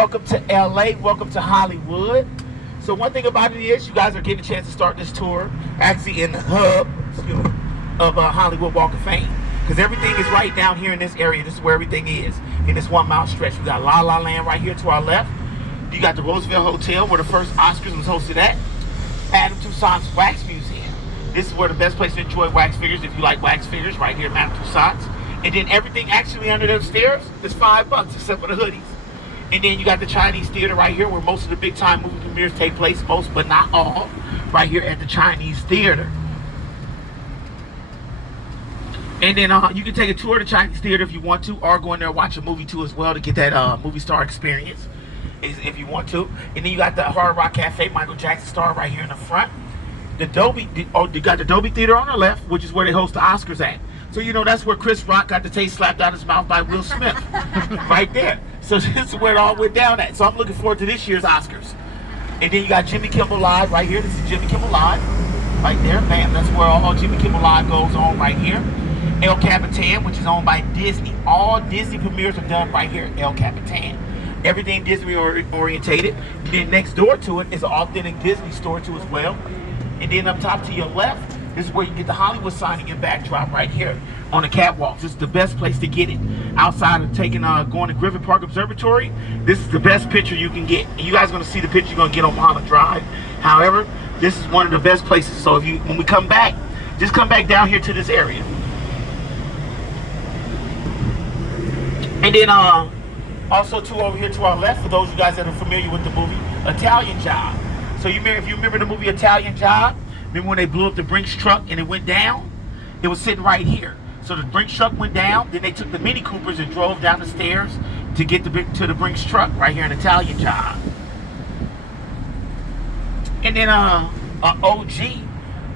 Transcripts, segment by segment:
Welcome to LA. Welcome to Hollywood. So one thing about it is you guys are getting a chance to start this tour actually in the hub of Hollywood Walk of Fame. Because everything is right down here in this area. This is where everything is in this 1 mile stretch. We got La La Land right here to our left. You got the Roosevelt Hotel where the first Oscars was hosted at. Madame Tussauds Wax Museum. This is where the best place to enjoy wax figures if you like wax figures, right here at Madame Tussauds. And then everything actually under those stairs is $5 except for the hoodies. And then you got the Chinese Theater right here where most of the big time movie premieres take place, most but not all, right here at the Chinese Theater. And then you can take a tour of the Chinese Theater if you want to, or go in there and watch a movie too as well to get that movie star experience if you want to. And then you got the Hard Rock Cafe, Michael Jackson star right here in the front. You got the Dolby Theater on the left, which is where they host the Oscars at. So you know that's where Chris Rock got the taste slapped out of his mouth by Will Smith, right there. So this is where it all went down at. So I'm looking forward to this year's Oscars. And then you got Jimmy Kimmel Live right here. This is Jimmy Kimmel Live, right there. Bam, that's where all Jimmy Kimmel Live goes on right here. El Capitan, which is owned by Disney. All Disney premieres are done right here at El Capitan. Everything Disney orientated. And then next door to it is an authentic Disney store too as well. And then up top to your left, this is where you get the Hollywood signing and backdrop right here on the catwalks. This is the best place to get it. Outside of going to Griffith Park Observatory, this is the best picture you can get. And you guys are going to see the picture you're going to get on Mulholland Drive. However, this is one of the best places. So when we come back, just come back down here to this area. And then also too over here to our left, for those of you guys that are familiar with the movie Italian Job. So if you remember the movie Italian Job, remember when they blew up the Brinks truck and it went down? It was sitting right here. So the Brinks truck went down, then they took the Mini Coopers and drove down the stairs to get to the Brinks truck right here in Italian Job. And then OG.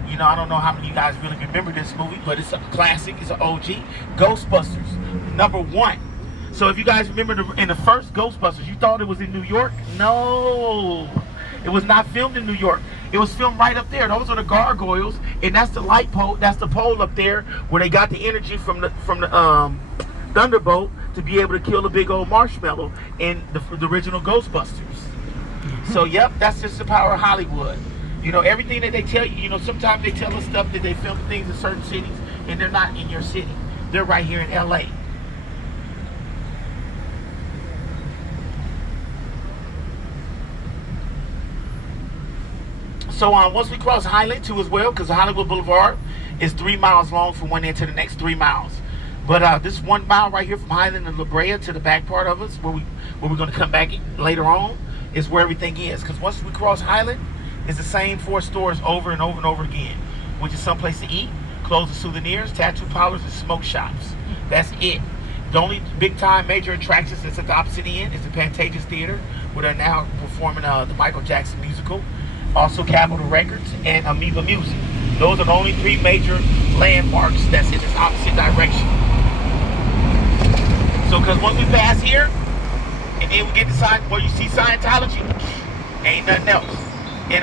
You know, I don't know how many of you guys really remember this movie, but it's a classic. It's an OG. Ghostbusters, #1. So if you guys remember in the first Ghostbusters, you thought it was in New York? No. It was not filmed in New York. It was filmed right up there. Those are the gargoyles, and that's the light pole. That's the pole up there where they got the energy from the Thunderbolt to be able to kill the big old marshmallow in the original Ghostbusters. So yep, that's just the power of Hollywood. You know, everything that they tell you. You know, sometimes they tell us stuff that they film things in certain cities, and they're not in your city. They're right here in LA. So once we cross Highland too as well, because Hollywood Boulevard is 3 miles long from one end to the next 3 miles. But this 1 mile right here from Highland and La Brea to the back part of us, where we're going to come back later on, is where everything is. Because once we cross Highland, it's the same 4 stores over and over and over again, which is someplace to eat, clothes and souvenirs, tattoo parlors, and smoke shops. That's it. The only big time major attractions that's at the opposite end is the Pantages Theater, where they're now performing the Michael Jackson musical. Also Capitol Records and Amoeba Music. Those are the only 3 major landmarks that's in this opposite direction. So because once we pass here, and then we get to where you see Scientology, ain't nothing else. And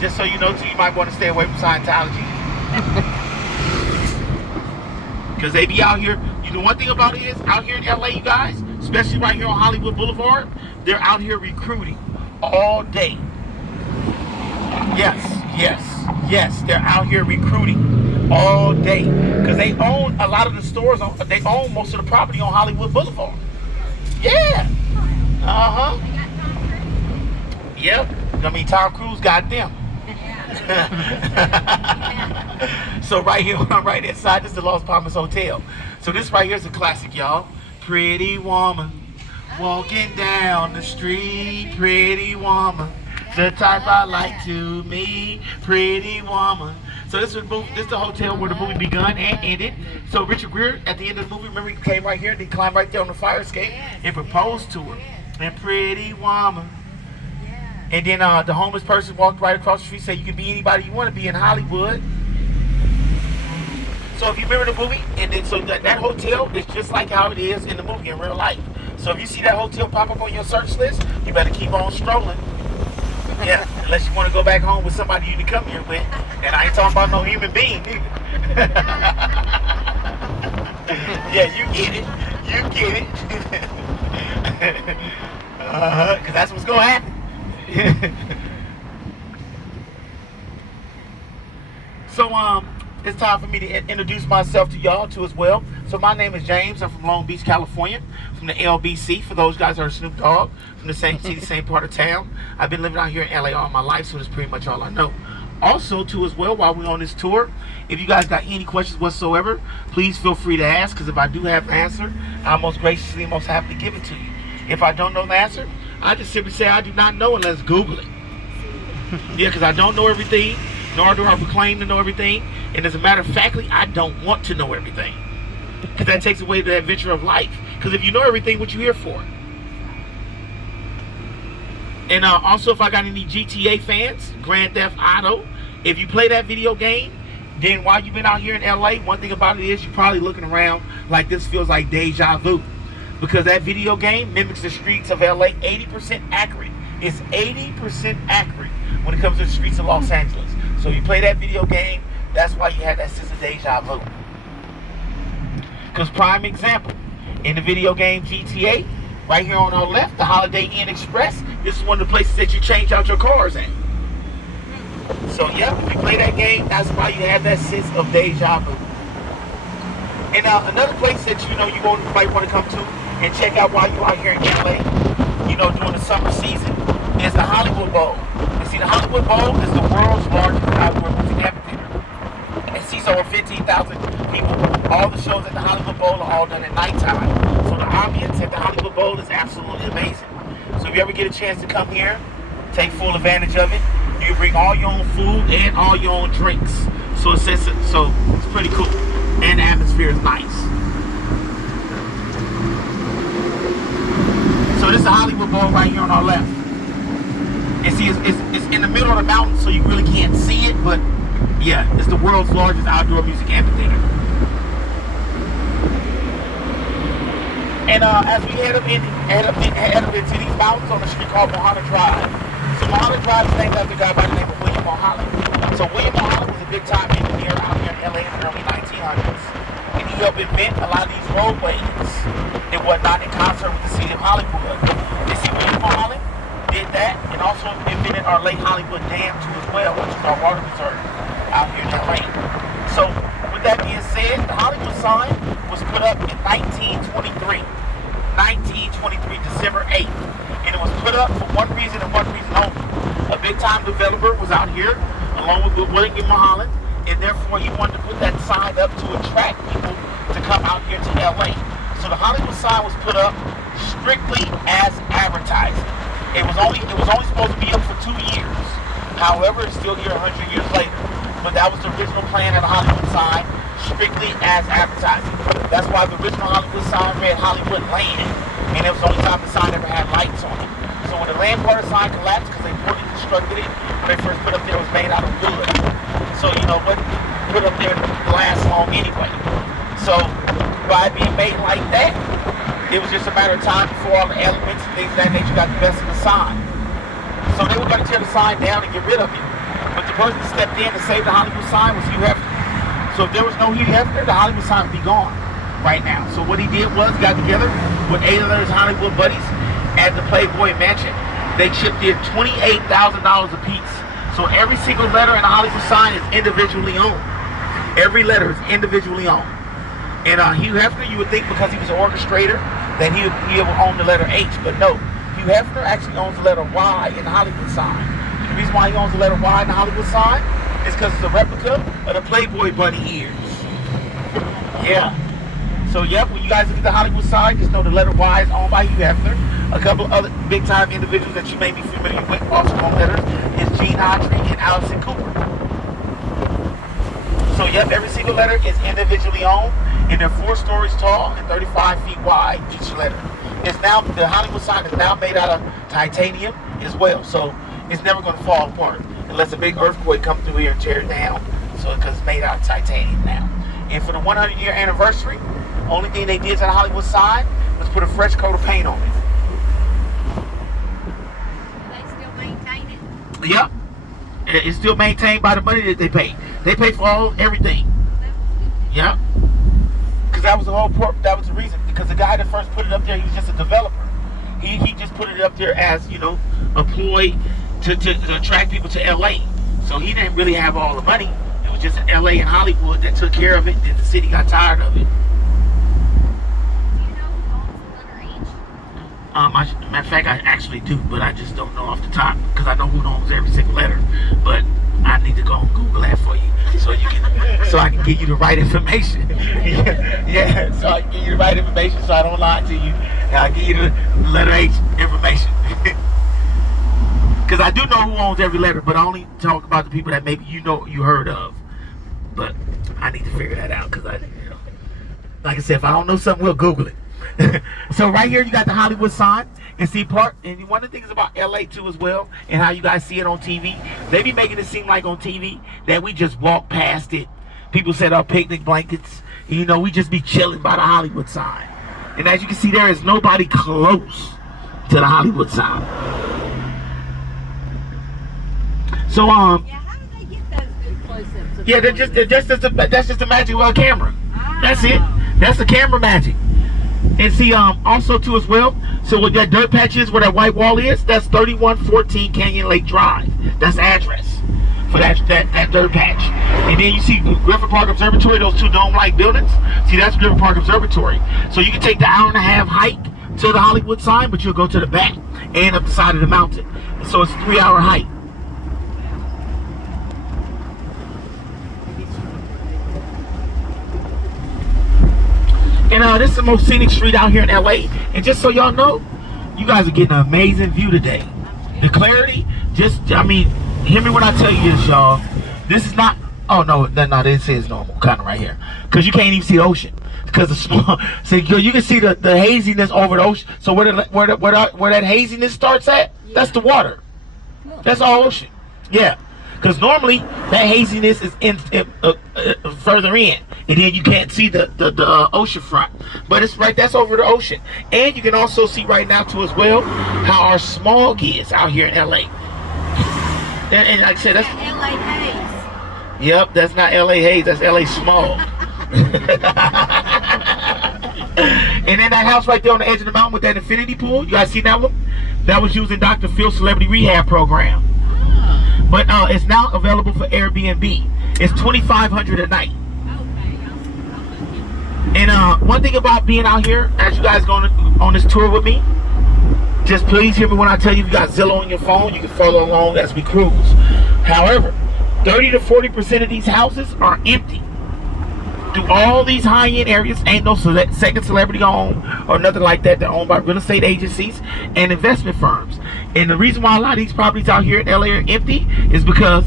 just so you know too, you might want to stay away from Scientology. Because they be out here. You know one thing about it is, out here in LA, you guys, especially right here on Hollywood Boulevard, they're out here recruiting all day. Yes, they're out here recruiting all day because they own a lot of the stores. They own most of the property on Hollywood Boulevard. Yeah. Yep. I mean, Tom Cruise got them. So right here, right inside, this is the Los Palmas Hotel. So this right here is a classic, y'all. Pretty woman walking down the street, pretty woman. The type I like to meet, pretty woman. So this is the hotel where the movie begun and ended. So Richard Gere, at the end of the movie, remember he came right here and he climbed right there on the fire escape and proposed to her. And pretty woman. And then the homeless person walked right across the street, said you can be anybody you want to be in Hollywood. So if you remember the movie, and then so that hotel is just like how it is in the movie in real life. So if you see that hotel pop up on your search list, you better keep on strolling. Yeah, unless you want to go back home with somebody you can come here with. And I ain't talking about no human being either. Yeah, you get it. You get it. Because that's what's going to happen. So, it's time for me to introduce myself to y'all too as well. So my name is James. I'm from Long Beach, California, from the LBC. For those guys that are Snoop Dogg, from the same city, same part of town. I've been living out here in LA all my life, so that's pretty much all I know. Also, too, as well, while we're on this tour, if you guys got any questions whatsoever, please feel free to ask, because if I do have an answer, I'll most graciously and most happily give it to you. If I don't know the answer, I just simply say I do not know, and let's Google it. Yeah, because I don't know everything, nor do I proclaim to know everything. And as a matter of factly, I don't want to know everything. Because that takes away the adventure of life. Because if you know everything, what you here for? And also, if I got any GTA fans, Grand Theft Auto, if you play that video game, then while you've been out here in LA, one thing about it is you're probably looking around like this feels like deja vu. Because that video game mimics the streets of LA 80% accurate. It's 80% accurate when it comes to the streets of Los Angeles. So if you play that video game, that's why you had that sense of deja vu. Because prime example, in the video game GTA, right here on our left, the Holiday Inn Express, this is one of the places that you change out your cars in. So yeah, if you play that game, that's why you have that sense of deja vu. And another place that you might want to come to and check out while you're out here in LA, during the summer season, is the Hollywood Bowl. You see, the Hollywood Bowl is the world's largest outdoor music amphitheater. It seats over 15,000 people. All the shows at the Hollywood Bowl are all done at nighttime. So the ambience at the Hollywood Bowl is absolutely amazing. So if you ever get a chance to come here, take full advantage of it. You bring all your own food and all your own drinks. So it's pretty cool. And the atmosphere is nice. So this is the Hollywood Bowl right here on our left. And see, it's in the middle of the mountain, so you really can't see it, but yeah, it's the world's largest outdoor music amphitheater. And as we head up into these mountains on a street called Mulholland Drive. So Mulholland Drive is named after a guy by the name of William Mulholland. So William Mulholland was a big-time engineer out here in LA in the early 1900s. And he helped invent a lot of these roadways and whatnot in concert with the city of Hollywood. You see, William Mulholland did that and also invented our Lake Hollywood Dam too as well, which is our water reserve out here in LA. So with that being said, the Hollywood sign was put up in 1923, December 8th. And it was put up for one reason and one reason only. A big-time developer was out here along with William Mulholland, and therefore he wanted to put that sign up to attract people to come out here to LA. So the Hollywood sign was put up strictly as advertising. It was only supposed to be up for 2 years. However, it's still here 100 years later. But that was the original plan of the Hollywood sign, strictly as advertising. That's why the original Hollywood sign read Hollywood Land, and it was the only time the sign ever had lights on it. So when the land water sign collapsed, because they poorly constructed it, when they first put up there, it was made out of wood. So what put up there to last long anyway. So by it being made like that, it was just a matter of time before all the elements and things of that nature got the best of the sign. So they were going to tear the sign down and get rid of it. But the person that stepped in to save the Hollywood sign was Hugh Hefner. So if there was no Hugh Hefner, the Hollywood sign would be gone right now. So what he did was got together with 8 of his Hollywood buddies at the Playboy Mansion. They chipped in $28,000 a piece. So every single letter in the Hollywood sign is individually owned. Every letter is individually owned. And Hugh Hefner, you would think because he was an orchestrator that he would own the letter H, but no. Hugh Hefner actually owns the letter Y in the Hollywood sign. The reason why he owns the letter Y in the Hollywood sign is because it's a replica of the Playboy Bunny ears. Yeah. So yep, when you guys look at the Hollywood sign, just know the letter Y is owned by Hugh Hefner. A couple of other big-time individuals that you may be familiar with also own letters is Gene Autry and Allison Cooper. So yep, every single letter is individually owned, and they're 4 stories tall and 35 feet wide each letter. The Hollywood sign is now made out of titanium as well, so it's never going to fall apart unless a big earthquake comes through here and tear it down. So because it's made out of titanium now. And for the 100-year anniversary, only thing they did to the Hollywood sign was put a fresh coat of paint on it. They still maintain it? Yep. It's still maintained by the money that they pay. They pay for everything. Yep. Because that was the whole that was the reason. Because the guy that first put it up there, he was just a developer. He just put it up there as, you know, a ploy to attract people to LA. So he didn't really have all the money. It was just LA and Hollywood that took care of it, and the city got tired of it. Do you know who owns the letter H? Matter of fact, I actually do, but I just don't know off the top because I know who owns every single letter. But I need to go and Google that for you, so you can, so I can give you the right information. Yeah, so I can give you the right information, so I don't lie to you. And I'll give you the letter H information. Because I do know who owns every letter, but I only talk about the people that maybe you know you heard of. But I need to figure that out because like I said, if I don't know something, we'll Google it. So right here you got the Hollywood sign and see part, and one of the things about LA too as well, and how you guys see it on TV, they be making it seem like on TV that we just walk past it. People set up picnic blankets, and, you know, we just be chilling by the Hollywood sign. And as you can see, there is nobody close to the Hollywood sign. So Yeah, how do they get those good close-ups? Of yeah, that's just the magic of a camera. That's it. That's the camera magic. And see, also too as well, so what that dirt patch is, where that white wall is, that's 3114 Canyon Lake Drive. That's the address for that dirt patch. And then you see Griffith Park Observatory, those two dome-like buildings. See, that's Griffith Park Observatory. So you can take the hour-and-a-half hike to the Hollywood sign, but you'll go to the back and up the side of the mountain. So it's a 3-hour hike. And this is the most scenic street out here in LA. And just so y'all know, you guys are getting an amazing view today. The clarity, I mean, hear me when I tell you this, y'all. This is not, oh no, this is normal, kind of right here. Because you can't even see the ocean. Because the small, so you can see the haziness over the ocean. So where that haziness starts at, that's the water. That's all ocean. Yeah. Because normally that haziness is further in, and then you can't see the ocean front. But it's right, that's over the ocean. And you can also see right now too as well how our smog is out here in LA. And like I said, that's LA haze. Yep, that's not LA haze, that's LA smog. And then that house right there on the edge of the mountain with that infinity pool, you guys see that one? That was using Dr. Phil's celebrity rehab program. But it's now available for Airbnb. It's $2,500 a night. And one thing about being out here, as you guys going on this tour with me, just please hear me when I tell you, if you got Zillow on your phone, you can follow along as we cruise. However, 30 to 40% of these houses are empty. Through all these high-end areas, ain't no second celebrity owned or nothing like that. They're owned by real estate agencies and investment firms. And the reason why a lot of these properties out here in LA are empty is because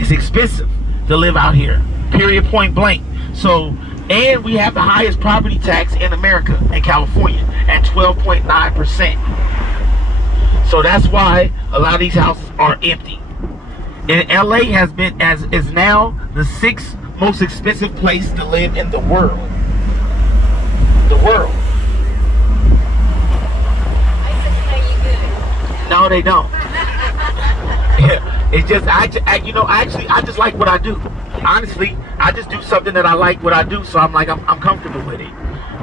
it's expensive to live out here. Period, point blank. So, and we have the highest property tax in America, in California, at 12.9%. So that's why a lot of these houses are empty. And LA is now the 6th most expensive place to live in the world. The world. They just pay you good. No, they don't. It's just I just like what I do. Honestly, I just do something that I like what I do, so I'm comfortable with it.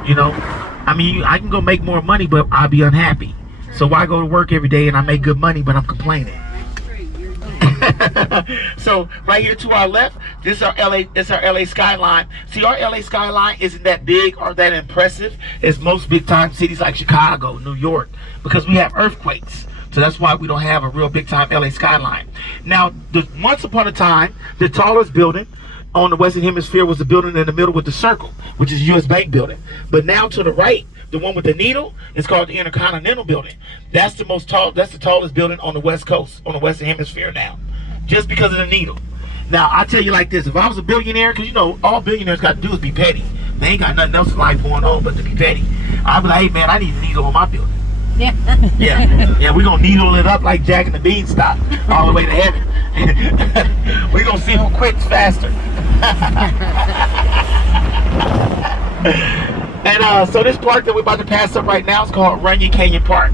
You know, I mean, I can go make more money, but I'll be unhappy. So why go to work every day and I make good money, but I'm complaining? So right here to our left, this is our LA skyline. See, our LA skyline isn't that big or that impressive as most big time cities like Chicago, New York, because we have earthquakes. So that's why we don't have a real big time LA skyline. Now, once upon a time, the tallest building on the Western Hemisphere was the building in the middle with the circle, which is US Bank building. But now to the right, the one with the needle, is called the Intercontinental building. That's the tallest building on the West Coast, on the Western Hemisphere now, just because of the needle. Now, I tell you like this, if I was a billionaire, because you know, all billionaires got to do is be petty. They ain't got nothing else in life going on but to be petty. I'd be like, hey man, I need a needle on my building. Yeah, we're gonna needle it up like Jack and the Beanstalk all the way to heaven. We're gonna see who quits faster. And so this park that we're about to pass up right now is called Runyon Canyon Park.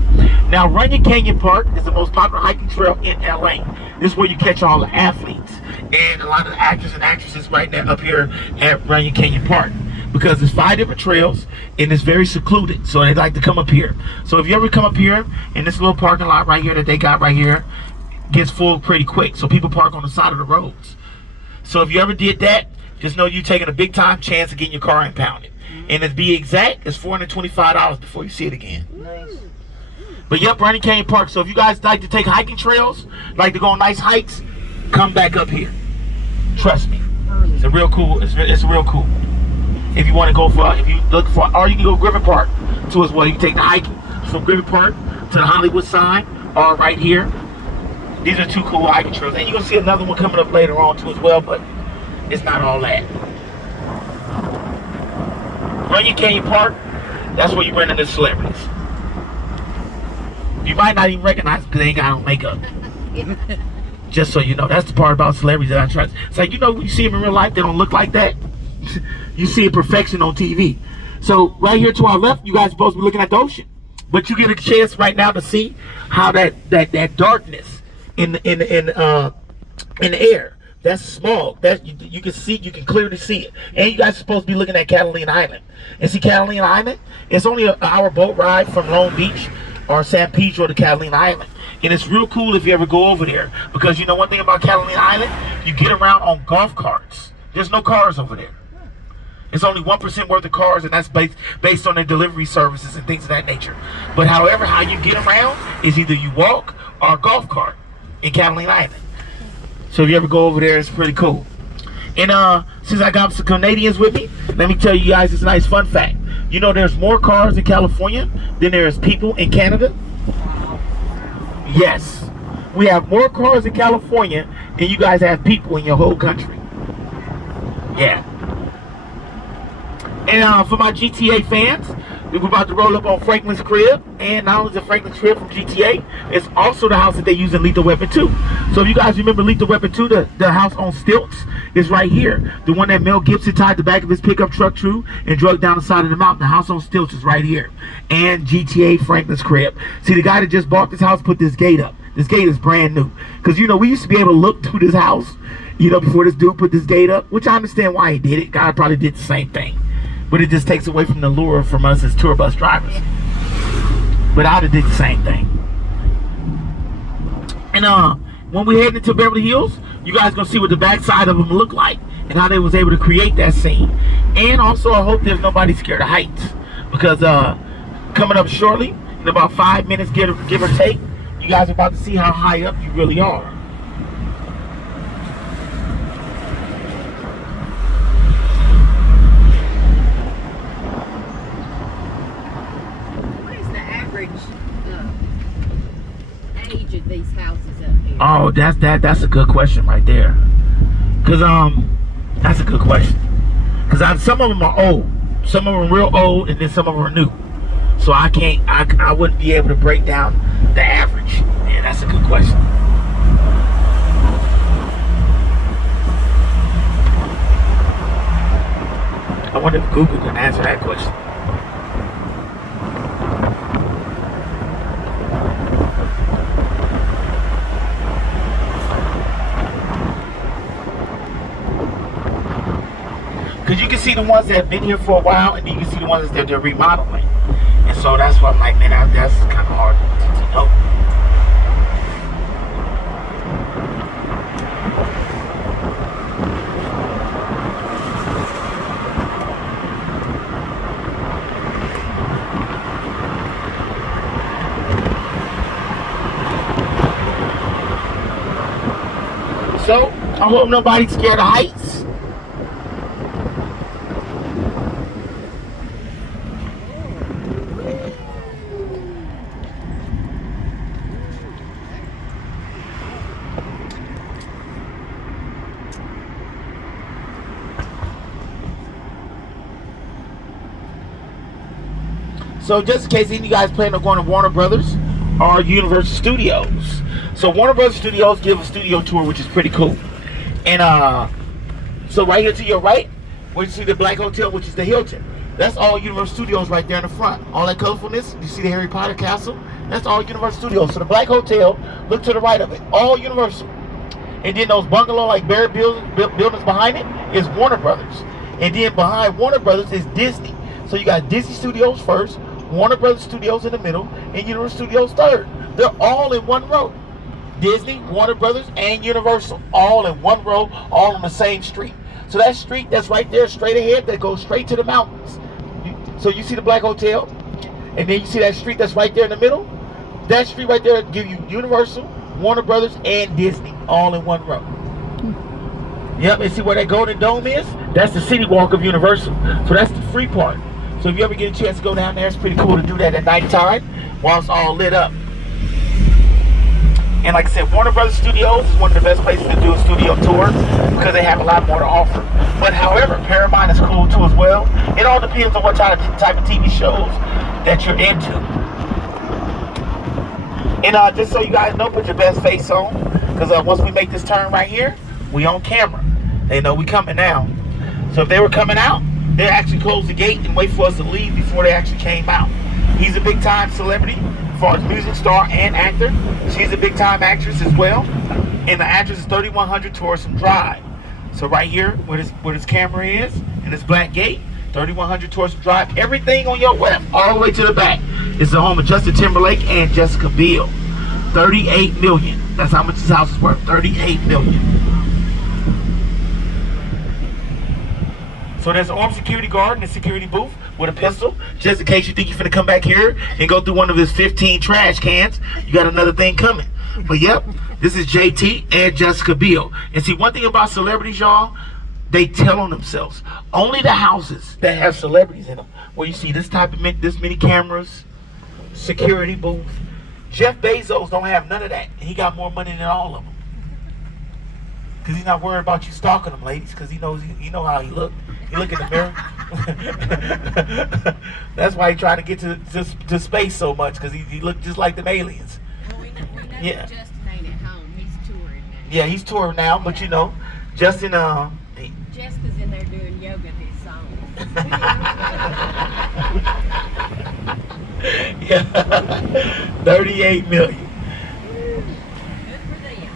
Now, Runyon Canyon Park is the most popular hiking trail in LA. This is where you catch all the athletes and a lot of the actors and actresses right now up here at Runyon Canyon Park. because there's 5 different trails and it's very secluded. So they like to come up here. So if you ever come up here in this little parking lot right here that they got right here, gets full pretty quick. So people park on the side of the roads. So if you ever did that, just know you're taking a big time chance of getting your car impounded. And to be exact, it's $425 before you see it again. Nice. But yep, Runyon Canyon Park. So if you guys like to take hiking trails, like to go on nice hikes, come back up here. Trust me, it's a real cool. It's real cool. If you want to go for, if you look for, or you can go Griffith Park too as well. You can take the hiking from Griffith Park to the Hollywood sign, or right here. These are 2 cool hiking trails, and you're gonna see another one coming up later on too as well. But it's not all that. Runyon Canyon Park. That's where you run into celebrities. You might not even recognize them because they ain't got on makeup. Just so you know, that's the part about celebrities that I trust. It's like, you know, when you see them in real life, they don't look like that. You see a perfection on TV. So right here to our left, you guys are supposed to be looking at the ocean, but you get a chance right now to see how that darkness in the air. That's smog. That you can see, you can clearly see it. And you guys are supposed to be looking at Catalina Island. And see, Catalina Island, it's only an hour boat ride from Long Beach or San Pedro to Catalina Island. And it's real cool if you ever go over there, because you know one thing about Catalina Island, you get around on golf carts. There's no cars over there. It's only 1% worth of cars, and that's based on their delivery services and things of that nature. But however, how you get around is either you walk or a golf cart in Catalina Island. So if you ever go over there, it's pretty cool. And since I got some Canadians with me, let me tell you guys this nice fun fact. You know there's more cars in California than there's people in Canada? Yes. We have more cars in California than you guys have people in your whole country. Yeah. And for my GTA fans, we're about to roll up on Franklin's crib. And not only is it Franklin's crib from GTA, it's also the house that they use in Lethal Weapon 2. So if you guys remember Lethal Weapon 2, the house on stilts is right here. The one that Mel Gibson tied the back of his pickup truck to and drug down the side of the mountain. The house on stilts is right here. And GTA Franklin's crib. See, the guy that just bought this house put this gate up. This gate is brand new. Because, you know, we used to be able to look through this house, you know, before this dude put this gate up. Which I understand why he did it. God probably did the same thing. But it just takes away from the lure from us as tour bus drivers. But I'd have did the same thing. And when we head into Beverly Hills, you guys gonna see what the backside of them look like and how they was able to create that scene. And also, I hope there's nobody scared of heights, because coming up shortly, in about 5 minutes, give or take, you guys are about to see how high up you really are. Age of these houses up here? Oh, that's a good question right there. Cause that's a good question. Cause some of them are old, some of them are real old, and then some of them are new. So I wouldn't be able to break down the average. Yeah, that's a good question. I wonder if Google can answer that question. Because you can see the ones that have been here for a while, and then you can see the ones that they're remodeling. And so that's why I'm like, man, that's kind of hard to know. So, I hope nobody's scared of heights. So just in case any of you guys plan on going to Warner Brothers or Universal Studios. So Warner Brothers Studios give a studio tour, which is pretty cool. And so right here to your right, where you see the Black Hotel, which is the Hilton. That's all Universal Studios right there in the front. All that colorfulness, you see the Harry Potter castle? That's all Universal Studios. So the Black Hotel, look to the right of it, all Universal. And then those bungalow like barrier buildings behind it is Warner Brothers. And then behind Warner Brothers is Disney. So you got Disney Studios first, Warner Brothers Studios in the middle, and Universal Studios third. They're all in one row. Disney, Warner Brothers, and Universal, all in one row, all on the same street. So that street that's right there, straight ahead, that goes straight to the mountains. So you see the Black Hotel, and then you see that street that's right there in the middle. That street right there give you Universal, Warner Brothers, and Disney, all in one row. Yep, and see where that Golden Dome is? That's the City Walk of Universal. So that's the free part. So if you ever get a chance to go down there, it's pretty cool to do that at nighttime while it's all lit up. And like I said, Warner Brothers Studios is one of the best places to do a studio tour because they have a lot more to offer. But however, Paramount is cool too as well. It all depends on what type of TV shows that you're into. And just so you guys know, put your best face on, because once we make this turn right here, we on camera. They know we coming now. So if they were coming out, they actually close the gate and wait for us to leave before they actually came out. He's a big time celebrity, as far as music star and actor. She's a big time actress as well. And the address is 3100 Torsen Drive. So right here, where this camera is, and this black gate, 3100 Torsen Drive. Everything on your left, all the way to the back, is the home of Justin Timberlake and Jessica Biel. 38 million. That's how much this house is worth. 38 million. So there's an armed security guard in the security booth with a pistol, just in case you think you're finna come back here and go through one of his 15 trash cans. You got another thing coming. But yep, this is JT and Jessica Biel. And see, one thing about celebrities, y'all, they tell on themselves. Only the houses that have celebrities in them, where you see this many cameras, security booth. Jeff Bezos don't have none of that. He got more money than all of them. Because he's not worried about you stalking him, ladies, because he knows you know how he look. You look in the mirror. That's why he trying to get to space so much, because he look just like them aliens. Well, we know Yeah. Justin ain't at home. He's touring now. Yeah, he's touring now, but you know, Justin, Jessica's in there doing yoga to his songs. yeah, 38 million. Good for them.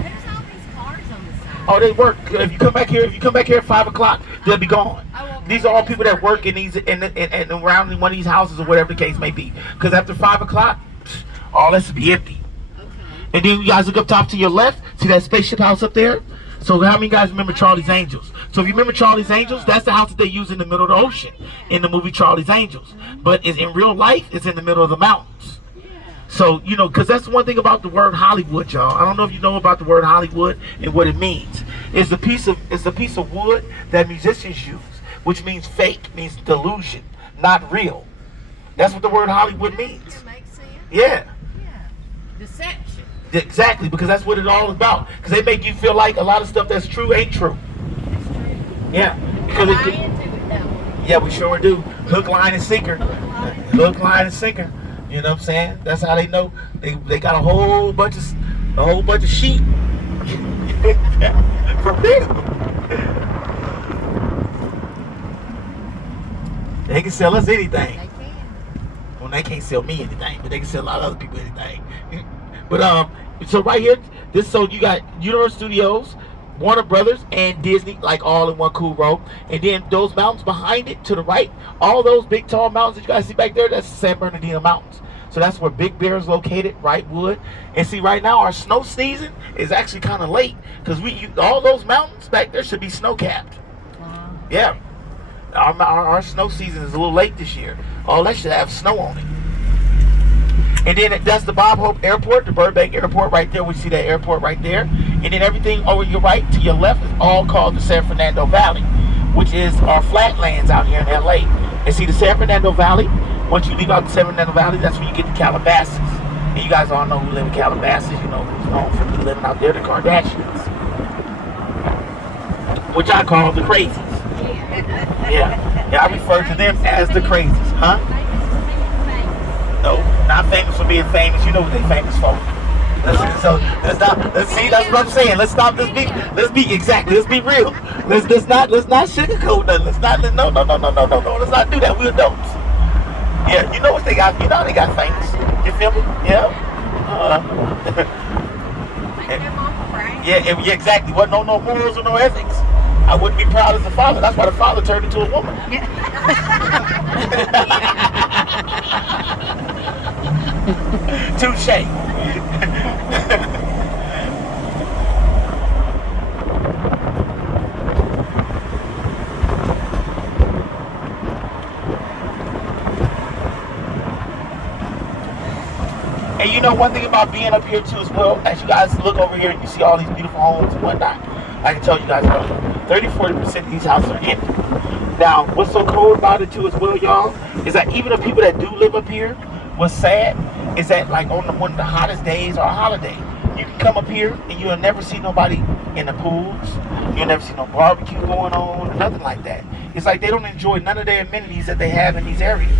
There's all these cars on the side. Oh, they work. If you come back here at 5 o'clock, they'll be gone. These are all people that work in these and around one of these houses or whatever the case may be. Because after 5 o'clock, all this will be empty. Okay. And then you guys look up top to your left. See that spaceship house up there? So how many guys remember Charlie's Angels? So if you remember Charlie's Angels, that's the house that they use in the middle of the ocean in the movie Charlie's Angels. But it's in real life, it's in the middle of the mountains. So, you know, because that's one thing about the word Hollywood, y'all. I don't know if you know about the word Hollywood and what it means. It's a piece of wood that musicians use, which means fake, means delusion, not real. That's what the word Hollywood means. That makes sense. Yeah. Yeah. Deception. Exactly, because that's what it's all about. Because they make you feel like a lot of stuff that's true ain't true. That's true. Yeah. Because Buy into it though. yeah, we sure do. Hook, line, and sinker. Hook, line, and sinker. You know what I'm saying? That's how they know. They got a whole bunch of sheep for real. They can sell us anything. They can. Well, they can't sell me anything, but they can sell a lot of other people anything. But so right here, so you got Universal Studios, Warner Brothers, and Disney, like all in one cool row. And then those mountains behind it to the right, all those big tall mountains that you guys see back there, that's the San Bernardino Mountains. So that's where Big Bear is located, Wrightwood. And see, right now our snow season is actually kind of late, because all those mountains back there should be snow capped. Wow. Yeah, our snow season is a little late this year. All that should have snow on it. And then that's the Bob Hope Airport, the Burbank Airport right there. We see that airport right there. And then everything over your right to your left is all called the San Fernando Valley, which is our flatlands out here in LA. And see, the San Fernando Valley, once you leave out the San Fernando Valley, that's when you get to Calabasas. And you guys all know who live in Calabasas. You know who's known for living out there, the Kardashians, which I call the crazies. Yeah, I refer to them as the crazies, huh? No, not famous for being famous. You know what they famous for. Let's see, that's what I'm saying. Let's stop this beat. Let's be real. Let's not sugarcoat nothing. Let's not no. Let's not do that. We're adults. Yeah, you know what they got. You know they got famous. You feel me? Yeah. Yeah, exactly. Wasn't no morals or no ethics. I I wouldn't be proud as a father. That's why the father turned into a woman. Touche. And you know one thing about being up here too as well, as you guys look over here and you see all these beautiful homes and whatnot, I can tell you guys earlier, 30-40% of these houses are empty. Now, what's so cool about it too as well, y'all, is that even the people that do live up here, what's sad is that like on one of the hottest days or a holiday, you can come up here and you'll never see nobody in the pools, you'll never see no barbecue going on, nothing like that. It's like they don't enjoy none of their amenities that they have in these areas.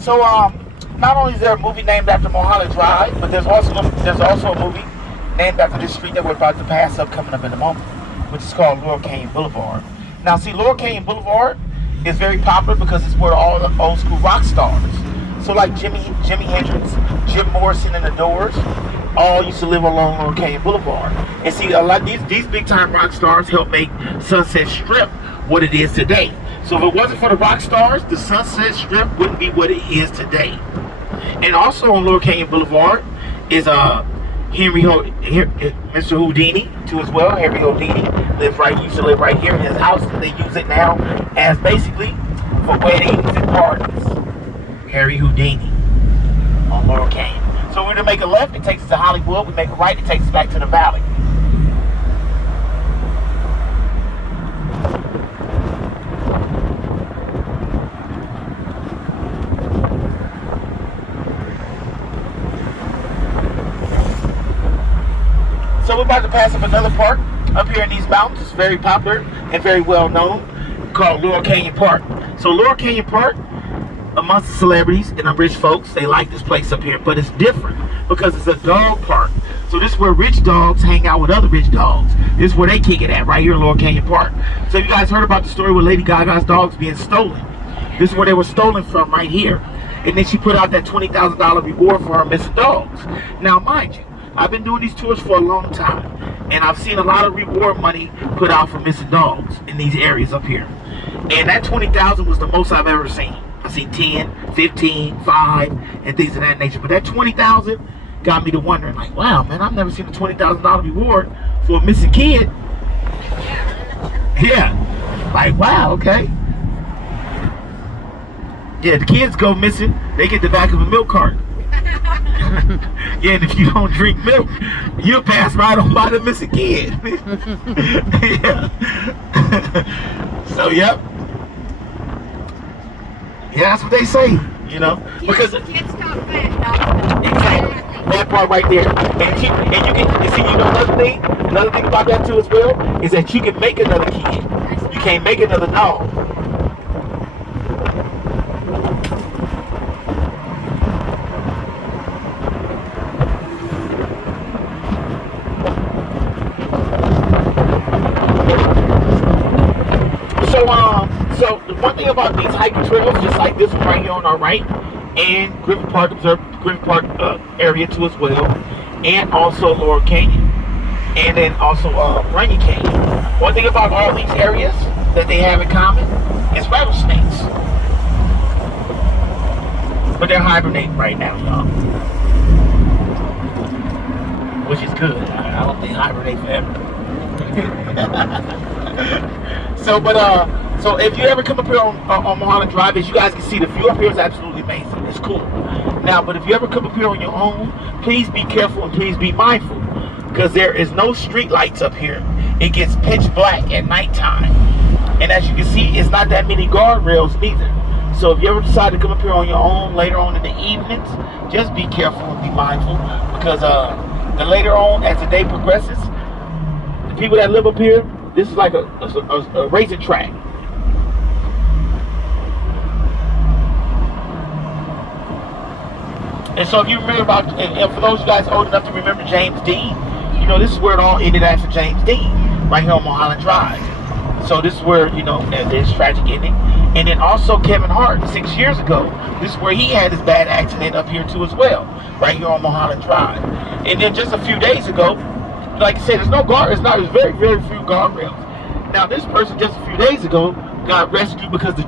So not only is there a movie named after Mulholland Drive, but there's also a movie named after this street that we're about to pass up coming up in a moment, which is called Laurel Canyon Boulevard. Now see, Laurel Canyon Boulevard is very popular because it's where all the old school rock stars, so like Jimi Hendrix, Jim Morrison and the Doors, all used to live along Laurel Canyon Boulevard. And see, a lot of these big time rock stars helped make Sunset Strip what it is today. So if it wasn't for the rock stars, the Sunset Strip wouldn't be what it is today. And also on Laurel Canyon Boulevard is Mr. Houdini too as well. Harry Houdini used to live right here in his house. They use it now as basically for weddings and parties. Harry Houdini on Laurel Canyon. So we're to make a left, it takes us to Hollywood. We make a right, it takes us back to the valley. So we're about to pass up another park up here in these mountains. It's very popular and very well known, called Laurel Canyon Park. So Laurel Canyon Park, amongst the celebrities and the rich folks, they like this place up here, but it's different because it's a dog park. So this is where rich dogs hang out with other rich dogs. This is where they kick it at, right here in Laurel Canyon Park. So you guys heard about the story with Lady Gaga's dogs being stolen. This is where they were stolen from, right here. And then she put out that $20,000 reward for her missing dogs. Now mind you, I've been doing these tours for a long time, and I've seen a lot of reward money put out for missing dogs in these areas up here. And that $20,000 was the most I've ever seen. I've seen 10, 15, 5, and things of that nature. But that $20,000 got me to wondering, like, wow, man, I've never seen a $20,000 reward for a missing kid. Yeah, like, wow, okay. Yeah, the kids go missing, they get the back of a milk carton. Yeah, and if you don't drink milk, you'll pass right on by the missing kid. Yeah. So, yep. Yeah, that's what they say, you know. Because kids talk fast, exactly. That part right there. And you see, you know another thing about that too as well, is that you can make another kid. You can't make another dog. So the one thing about these hiking trails, just like this one right here on our right, and Griffith Park area too as well, and also Laurel Canyon, and then also Runyon Canyon. One thing about all these areas that they have in common is rattlesnakes, but they're hibernating right now, y'all, which is good. I don't think hibernate forever. So if you ever come up here on Mulholland Drive, as you guys can see, the view up here is absolutely amazing. It's cool. Now, but if you ever come up here on your own, please be careful and please be mindful, because there is no street lights up here. It gets pitch black at nighttime, and as you can see, it's not that many guardrails neither. So if you ever decide to come up here on your own later on in the evenings, just be careful and be mindful, because the later on as the day progresses, the people that live up here, this is like a racing track. And so if you remember about, and for those of you guys old enough to remember James Dean, you know, this is where it all ended after James Dean, right here on Mulholland Drive. So this is where, you know, there's tragic ending. And then also Kevin Hart, 6 years ago, this is where he had his bad accident up here too as well, right here on Mulholland Drive. And then just a few days ago, like I said, there's very, very few guardrails. Now this person just a few days ago got rescued because the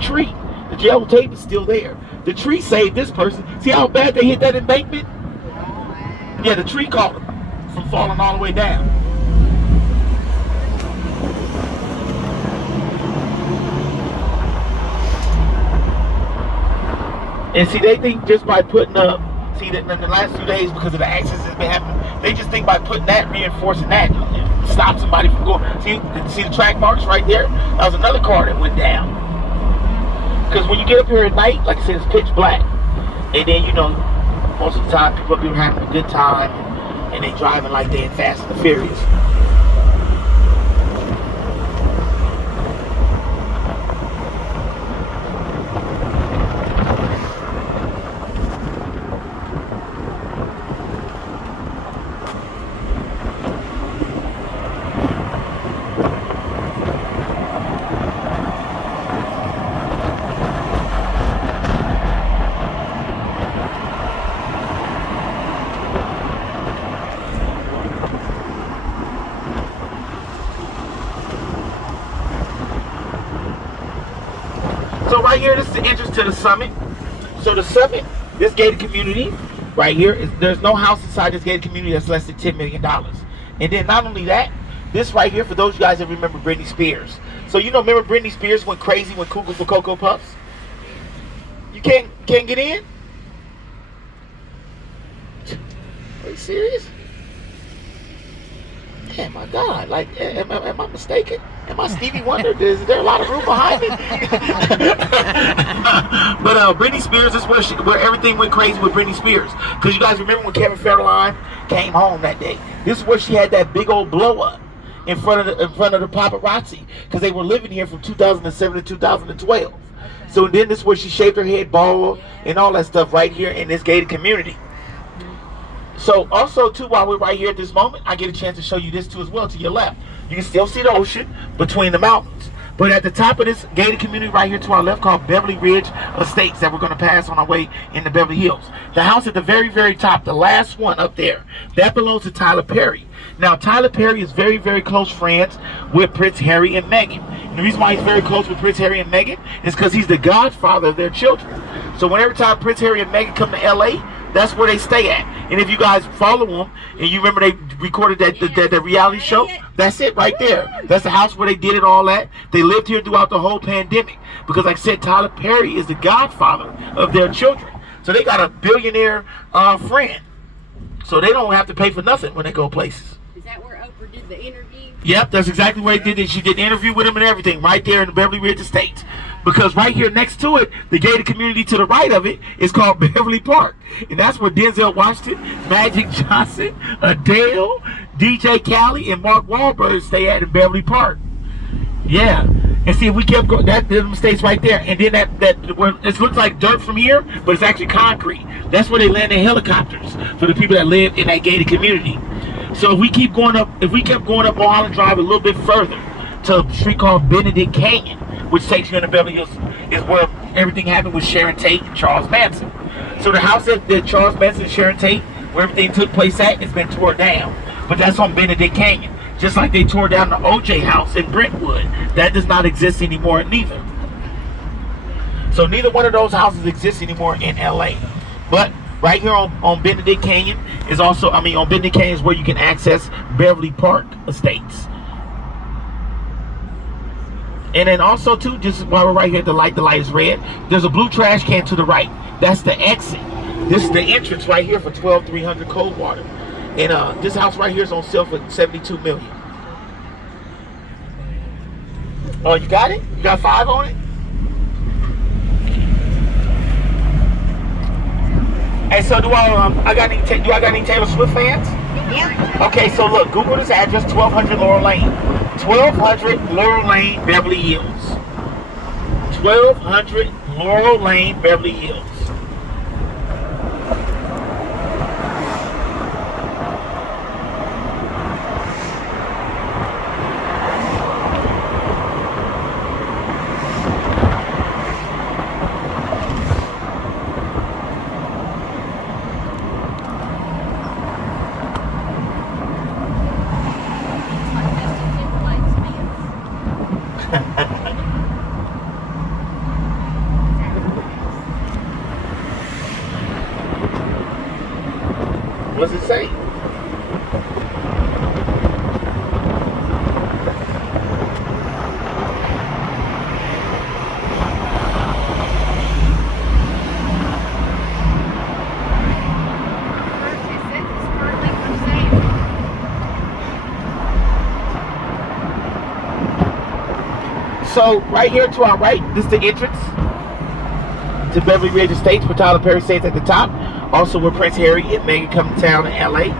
yellow tape is still there. The tree saved this person. See how bad they hit that embankment? Yeah, the tree caught him from falling all the way down. And see, they think just by putting up, see that in the last few days because of the accidents that's been happening, they just think by putting that, reinforcing that, stop somebody from going. See the track marks right there? That was another car that went down. Because when you get up here at night, like I said, it's pitch black. And then, you know, most of the time people up here having a good time and they driving like they're in Fast and the Furious. So right here, this is the entrance to the summit. So the summit, this gated community, right here, there's no house inside this gated community that's less than $10 million. And then not only that, this right here, for those of you guys that remember Britney Spears. So you know, remember Britney Spears went crazy when Cuckoo for Cocoa Puffs? You can't get in? Are you serious? Oh my God, like, am I mistaken? Am I Stevie Wonder? Is there a lot of room behind me? But Britney Spears is where everything went crazy with Britney Spears. Because you guys remember when Kevin Federline came home that day? This is where she had that big old blow up in front of the paparazzi. Because they were living here from 2007 to 2012. So then this is where she shaved her head bald and all that stuff right here in this gated community. So also too, while we're right here at this moment, I get a chance to show you this too as well. To your left, you can still see the ocean between the mountains. But at the top of this gated community right here to our left, called Beverly Ridge Estates, that we're going to pass on our way into Beverly Hills. The house at the very, very top, the last one up there, that belongs to Tyler Perry. Now Tyler Perry is very, very close friends with Prince Harry and Meghan. And the reason why he's very close with Prince Harry and Meghan is because he's the godfather of their children. So whenever time Prince Harry and Meghan come to LA, that's where they stay at. And if you guys follow them, and you remember they recorded that reality show, that's it right there. That's the house where they did it all at. They lived here throughout the whole pandemic. Because like I said, Tyler Perry is the godfather of their children. So they got a billionaire friend. So they don't have to pay for nothing when they go places. Is that where Oprah did the interview? Yep, that's exactly where they did it. She did an interview with him and everything right there in the Beverly Ridge Estates. Because right here next to it, the gated community to the right of it is called Beverly Park. And that's where Denzel Washington, Magic Johnson, Adele, DJ Khaled, and Mark Wahlberg stay at in Beverly Park. Yeah. And see, if we kept going, them stays right there. And then where it looks like dirt from here, but it's actually concrete. That's where they land their helicopters for the people that live in that gated community. So if we kept going up Mulholland Drive a little bit further to a street called Benedict Canyon, which takes you into Beverly Hills, is where everything happened with Sharon Tate and Charles Manson. So the house that Charles Manson and Sharon Tate, where everything took place at, has been torn down. But that's on Benedict Canyon. Just like they tore down the OJ house in Brentwood. That does not exist anymore neither. So neither one of those houses exists anymore in LA. But right here on Benedict Canyon is also, on Benedict Canyon is where you can access Beverly Park Estates. And then also too, just while we're right here, the light is red. There's a blue trash can to the right. That's the exit. This is the entrance right here for 12300 Coldwater. And this house right here is on sale for $72 million. Oh, you got it? You got 5 on it? Hey, so do I got any Taylor Swift fans? Yeah. Okay, so look, Google this address, 1200 Laurel Lane. 1200 Laurel Lane, Beverly Hills. 1200 Laurel Lane, Beverly Hills. does it say? It says it's currently for sale. So right here to our right, this is the entrance to Beverly Ridge Estates, where Tyler Perry stays at the top. Also where Prince Harry and Meghan come to town in LA.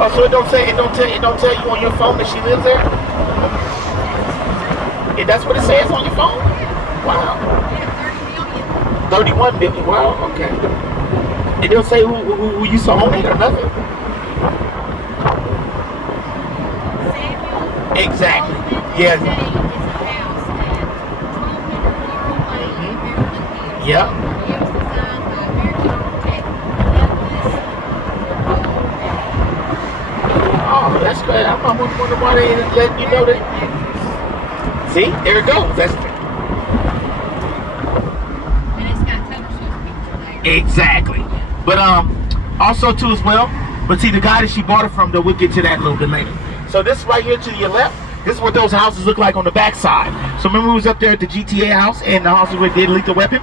Oh, so it don't tell you on your phone that she lives there? Yeah, that's what it says on your phone? Wow. Yeah, 31 million. Wow, okay. It don't say who used to own it or nothing? Samuel. Exactly. Yes. Yes. It's a house at 1200 Laurel Lane, Beverly Hills. Yep. It was designed by American architect Douglas Nicole. Oh, that's great. I'm wondering why they didn't let you know that. See, there it goes. That's And it's got Taylor Swift's picture there. exactly. But also too as well. But see, the guy that she bought it from, though, we'll get to that a little bit later. So this right here to your left, this is what those houses look like on the backside. So remember, we was up there at the GTA house and the house where they did Lethal Weapon,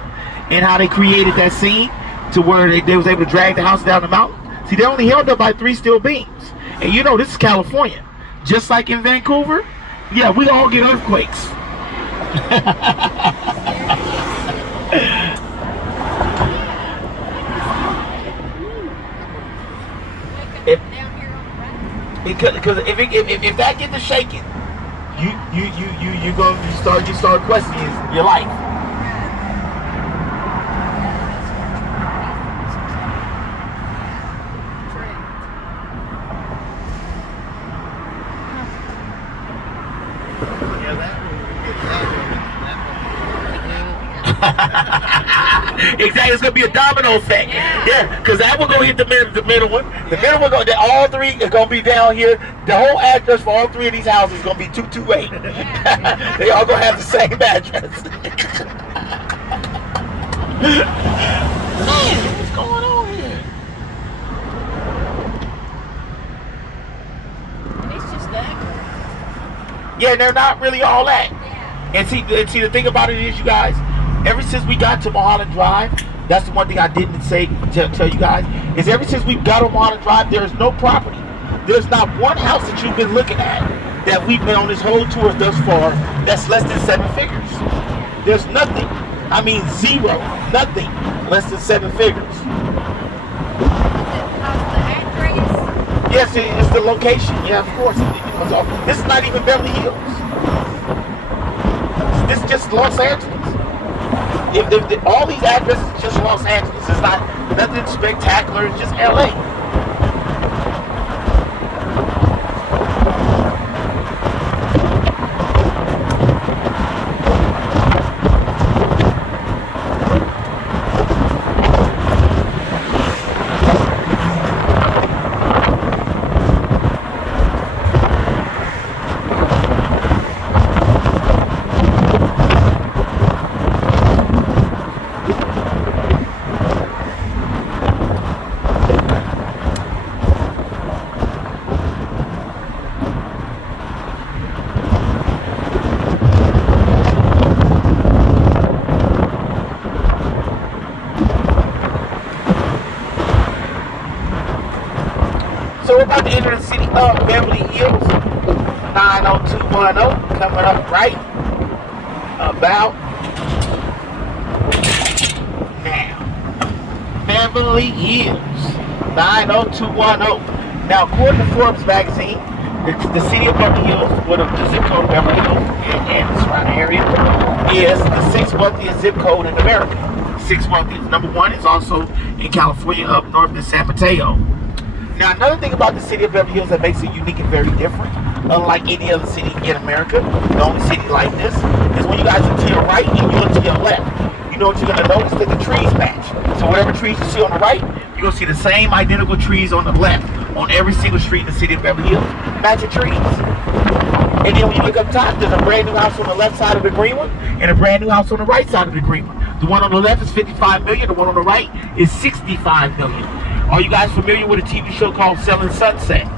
and how they created that scene to where they was able to drag the house down the mountain. See, they only held up by 3 steel beams, and you know this is California, just like in Vancouver. Yeah, we all get earthquakes. If- Down here on the right. Because if that get to shaking, you gonna start questioning your life. Exactly, it's gonna be a domino effect. Yeah, because that will go hit the middle one. The middle one all 3 is gonna be down here. The whole address for all 3 of these houses is gonna be 228. They all gonna have the same address. Man, what's going on here? It's just ugly. Yeah, they're not really all that. Yeah. And see, the thing about it is, you guys, ever since we got to Mulholland Drive, that's the one thing I didn't tell you guys, is ever since we got on Mulholland Drive, there is no property. There's not one house that you've been looking at that we've been on this whole tour thus far that's less than 7 figures. There's nothing. I mean, zero. Nothing less than 7 figures. Because the address. Yes, it's the location. Yeah, of course. This is not even Beverly Hills. This is just Los Angeles. If all these addresses are just Los Angeles, it's not nothing spectacular. It's just LA. So we're about to enter the city of Beverly Hills. 90210 coming up right about now. Beverly Hills. 90210. Now, according to Forbes magazine, the city of Beverly Hills, with the zip code of Beverly Hills and the surrounding area, is the 6th wealthiest zip code in America. 6th wealthiest. Number 1 is also in California, up north in San Mateo. Now, another thing about the city of Beverly Hills that makes it unique and very different, unlike any other city in America, the only city like this, is when you guys look to your right and you look to your left. You know what you're going to notice? That the trees match. So whatever trees you see on the right, you're going to see the same identical trees on the left on every single street in the city of Beverly Hills. Match your trees. And then when you look up top, there's a brand new house on the left side of the green one and a brand new house on the right side of the green one. The one on the left is 55 million. The one on the right is 65 million. Are you guys familiar with a TV show called Selling Sunset?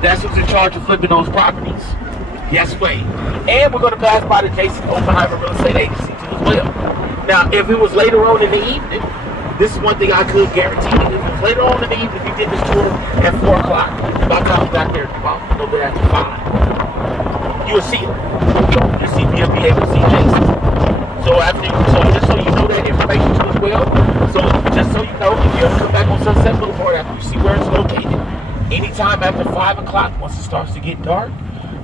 That's who's in charge of flipping those properties. Yes, wait. And we're going to pass by the Jason Oppenheimer Real Estate Agency too as well. Now, if it was later on in the evening, this is one thing I could guarantee you. If it was later on in the evening, if you did this tour at 4 o'clock, by the time we got there, about a little bit after 5, you'll see it. You'll be able to see Jason. So just so you know that information too as well. So just so you know, if you ever come back on Sunset Boulevard after you see where it's located, anytime after 5 o'clock, once it starts to get dark,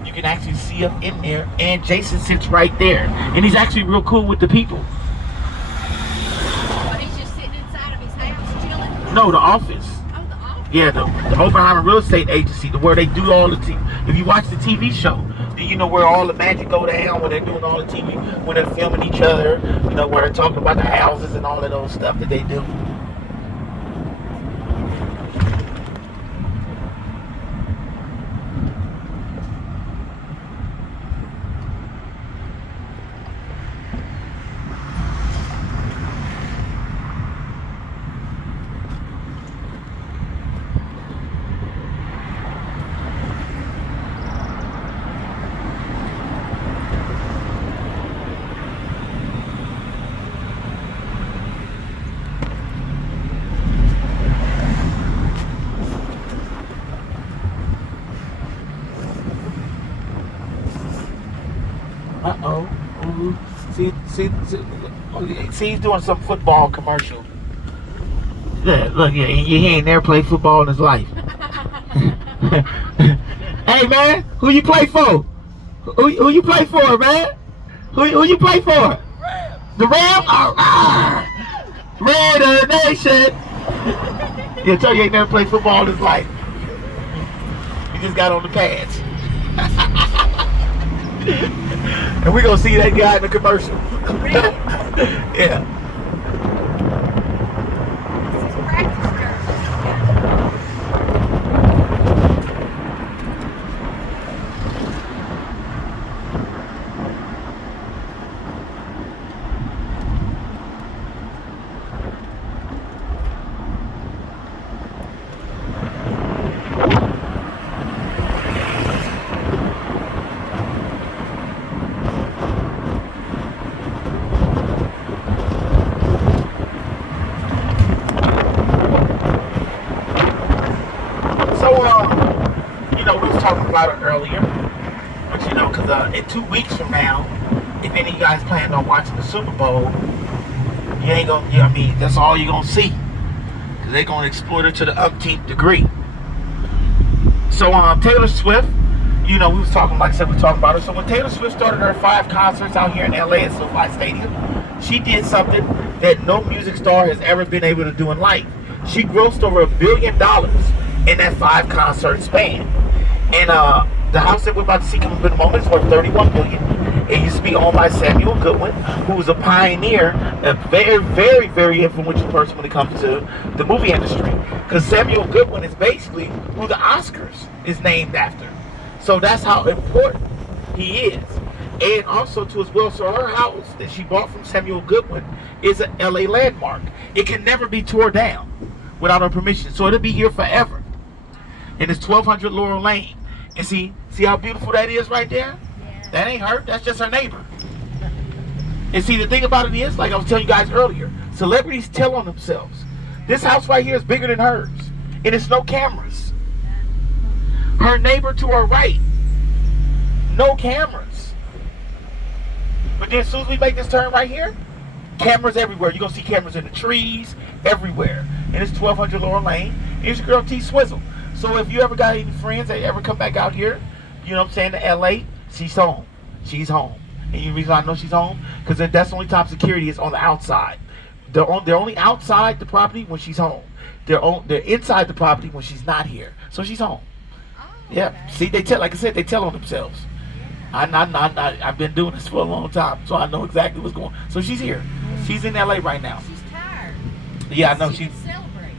you can actually see him in there, and Jason sits right there. And he's actually real cool with the people. But he's just sitting inside of his house chilling? No, the office. Oh, the office? Yeah, the Oppenheimer Real Estate Agency, where they do all the TV. If you watch the TV show, you know where all the magic go down, when they're doing all the TV, when they're filming each other, you know, where they're talking about the houses and all of those stuff that they do. Uh-oh. See, he's doing some football commercial. Yeah, look, yeah, he ain't never played football in his life. Hey, man, who you play for? Who you play for, man? Who you play for? The Rams? Raider Nation. Yeah, tell you ain't never played football in his life. He just got on the pads. And we're gonna see that guy in the commercial. Yeah. This is practice dirt. We was talking about it earlier, but you know, because in 2 weeks from now, if any of you guys plan on watching the Super Bowl, you ain't gonna, I mean, that's all you're gonna see, because they're gonna exploit it to the umpteenth degree. So Taylor Swift, you know, we was talking, like I said, we talking about her. So when Taylor Swift started her 5 concerts out here in LA at SoFi Stadium, she did something that no music star has ever been able to do in life. She grossed over $1 billion in that 5 concert span. And the house that we're about to see coming up in a moment is worth $31 million. It used to be owned by Samuel Goodwin, who was a pioneer, a very, very, very influential person when it comes to the movie industry. Because Samuel Goodwin is basically who the Oscars is named after. So that's how important he is. And also too as well, so her house that she bought from Samuel Goodwin is an LA landmark. It can never be torn down without her permission. So it'll be here forever. And it's 1200 Laurel Lane. And see how beautiful that is right there? Yeah. That ain't her, that's just her neighbor. And see, the thing about it is, like I was telling you guys earlier, celebrities tell on themselves. This house right here is bigger than hers. And it's no cameras. Her neighbor to her right, no cameras. But then as soon as we make this turn right here, cameras everywhere. You're going to see cameras in the trees, everywhere. And it's 1200 Laurel Lane. Here's your girl T Swizzle. So if you ever got any friends that ever come back out here, you know what I'm saying, to LA, she's home. She's home. And the reason I know she's home, because that's the only time security is on the outside. They're only outside the property when she's home. They're inside the property when she's not here. So she's home. Oh, Yeah. okay. See, they tell, like I said, they tell on themselves. I've been doing this for a long time, so I know exactly what's going on. So she's here. She's in LA right now. She's tired. Yeah, I know. She can celebrate.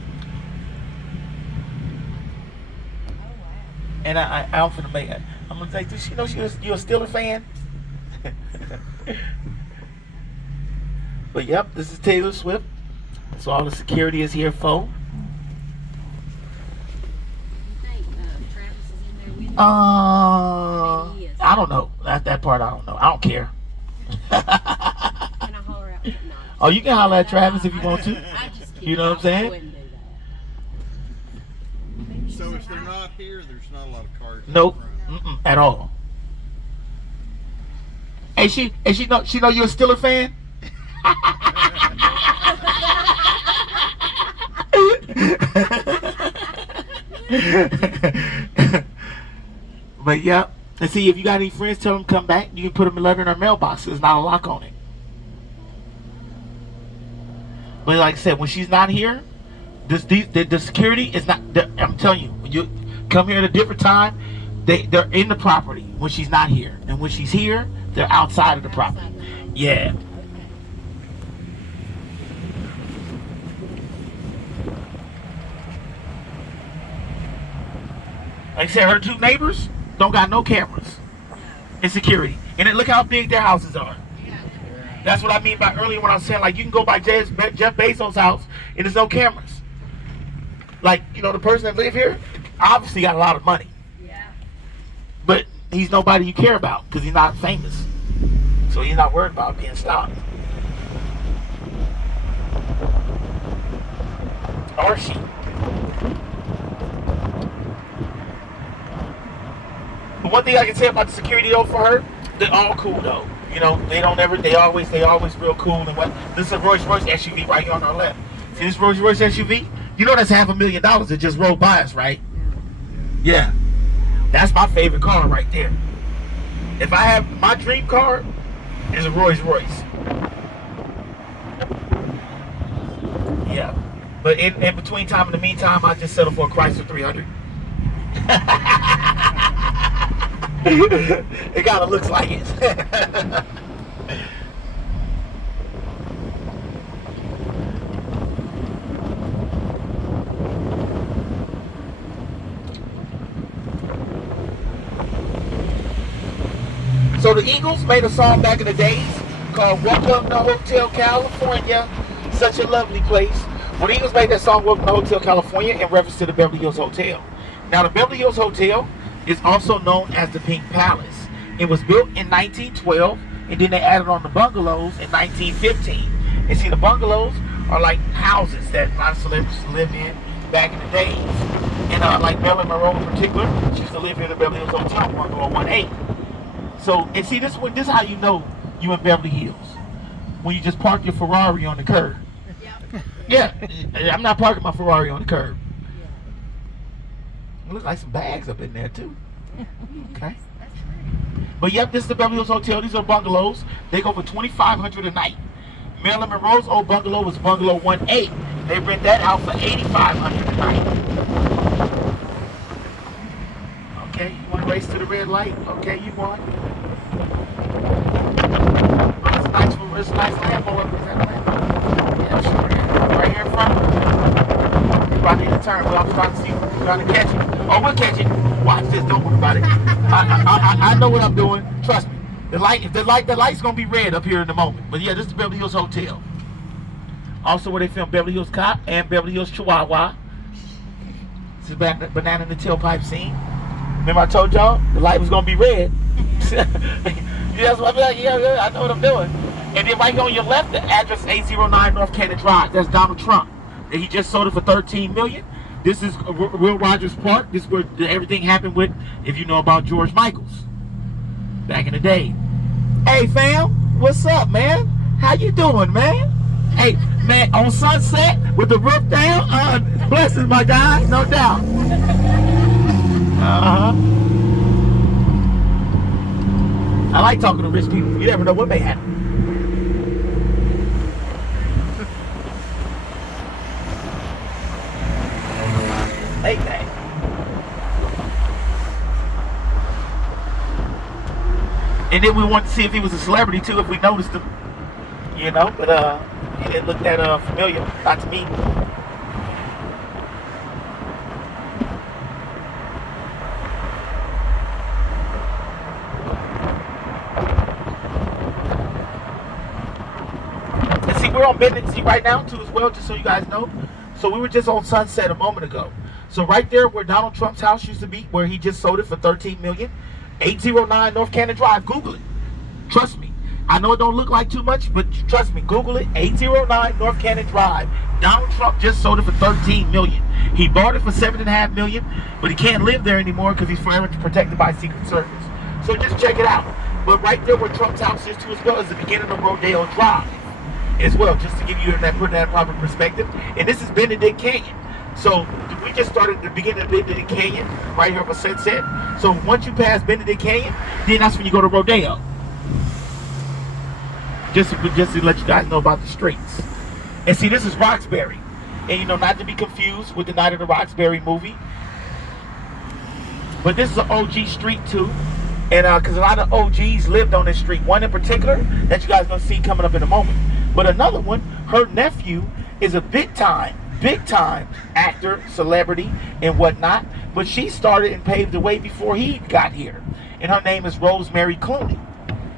Oh, wow. And I'm finna make it. I'm gonna say, does she know you're a Steeler fan? But yep, this is Taylor Swift. That's all the security is here for. You think Travis is in there with you? Maybe he is. I don't know. That part I don't know. I don't care. Can I holler out? No. Oh, you can holler at Travis if you want to. I just kidding. You know what I'm saying? I wouldn't do that. So if they're not here, there's not a lot of cars. in Nope. front. Mm-mm, at all. Hey, she know you're a Steeler fan? But yeah, and see if you got any friends, tell them come back. You can put them a letter in our mailbox. There's not a lock on it. But like I said, when she's not here, the security is not. I'm telling you, when you come here at a different time, they're in the property when she's not here, and when she's here, they're outside of the property. Yeah. Like I said, her two neighbors don't got no cameras and security. And then look how big their houses are. That's what I mean by earlier when I was saying, like, you can go by Jeff Bezos' house and there's no cameras. Like, you know, the person that live here obviously got a lot of money. Yeah. But he's nobody you care about because he's not famous. So he's not worried about being stopped. Or she. But one thing I can say about the security though for her, they're all cool though. You know, they always real cool. And what, this is a Rolls Royce SUV right here on our left. See this Rolls Royce SUV? You know that's $500,000 that just rolled by us, right? Yeah. That's my favorite car right there. If I have my dream car, it's a Rolls Royce. Yeah. But in between time, in the meantime, I just settled for a Chrysler 300. It kind of looks like it. So the Eagles made a song back in the days called Welcome to Hotel California. Such a lovely place. Well, the Eagles made that song Welcome to Hotel California in reference to the Beverly Hills Hotel. Now the Beverly Hills Hotel is also known as the Pink Palace. It was built in 1912 and then they added on the bungalows in 1915. And see, the bungalows are like houses that a lot of celebrities live in back in the days. And like Marilyn Monroe in particular, she used to live in the Beverly Hills Hotel, bungalow 1A. So, and see, this is how you know you in Beverly Hills. When you just park your Ferrari on the curb. Yeah, I'm not parking my Ferrari on the curb. It looks like some bags up in there too. Okay. But yep, this is the Beverly Hills Hotel. These are bungalows. They go for $2,500 a night. Marilyn Monroe's old bungalow was bungalow 1A. They rent that out for $8,500 a night. Okay, you want to race to the red light? Okay, you won. It's a nice Lambo. Is that a Lambo? Yeah, sure. Right here in front. You probably need to turn. We're trying to see if we're trying to catch it. Oh, we'll catch it. Watch this. Don't worry about it. I know what I'm doing. Trust me. The light's gonna be red up here in a moment. But yeah, this is the Beverly Hills Hotel. Also, where they filmed Beverly Hills Cop and Beverly Hills Chihuahua. This is banana in the tailpipe scene. Remember I told y'all the light was gonna be red. Yes, I'm like, yeah, I know what I'm doing. And then right here on your left, the address 809 North Cannon Drive. That's Donald Trump. And he just sold it for $13 million. This is Will Rogers Park. This is where everything happened with, if you know about George Michaels, back in the day. Hey fam, what's up, man? How you doing, man? Hey man, on Sunset with the roof down. Blessings, my guy, no doubt. I like talking to rich people. You never know what may happen. Hey, man. And then we wanted to see if he was a celebrity too, if we noticed him. You know, but he didn't look that familiar, not to me. we're on Benedict right now too as well, just so you guys know. So we were just on Sunset a moment ago. So right there where Donald Trump's house used to be, where he just sold it for $13 million, 809 North Cannon Drive. Google it. Trust me. I know it don't look like too much, but trust me, Google it. 809 North Cannon Drive. Donald Trump just sold it for $13 million. He bought it for $7.5 million, but he can't live there anymore because he's forever protected by Secret Service. So just check it out. But right there where Trump's house is too as well is the beginning of Rodeo Drive as well, just to give you that, put that in proper perspective. And this is Benedict Canyon. So we just started the beginning of Benedict Canyon right here on Sunset. So once you pass Benedict Canyon, then that's when you go to Rodeo. Just to let you guys know about the streets. And see, this is Roxbury. And you know, not to be confused with the Night of the Roxbury movie. But this is an OG street too. And because a lot of OGs lived on this street. One in particular that you guys gonna see coming up in a moment. But another one, her nephew is a big time actor, celebrity, and whatnot. But she started and paved the way before he got here. And her name is Rosemary Clooney.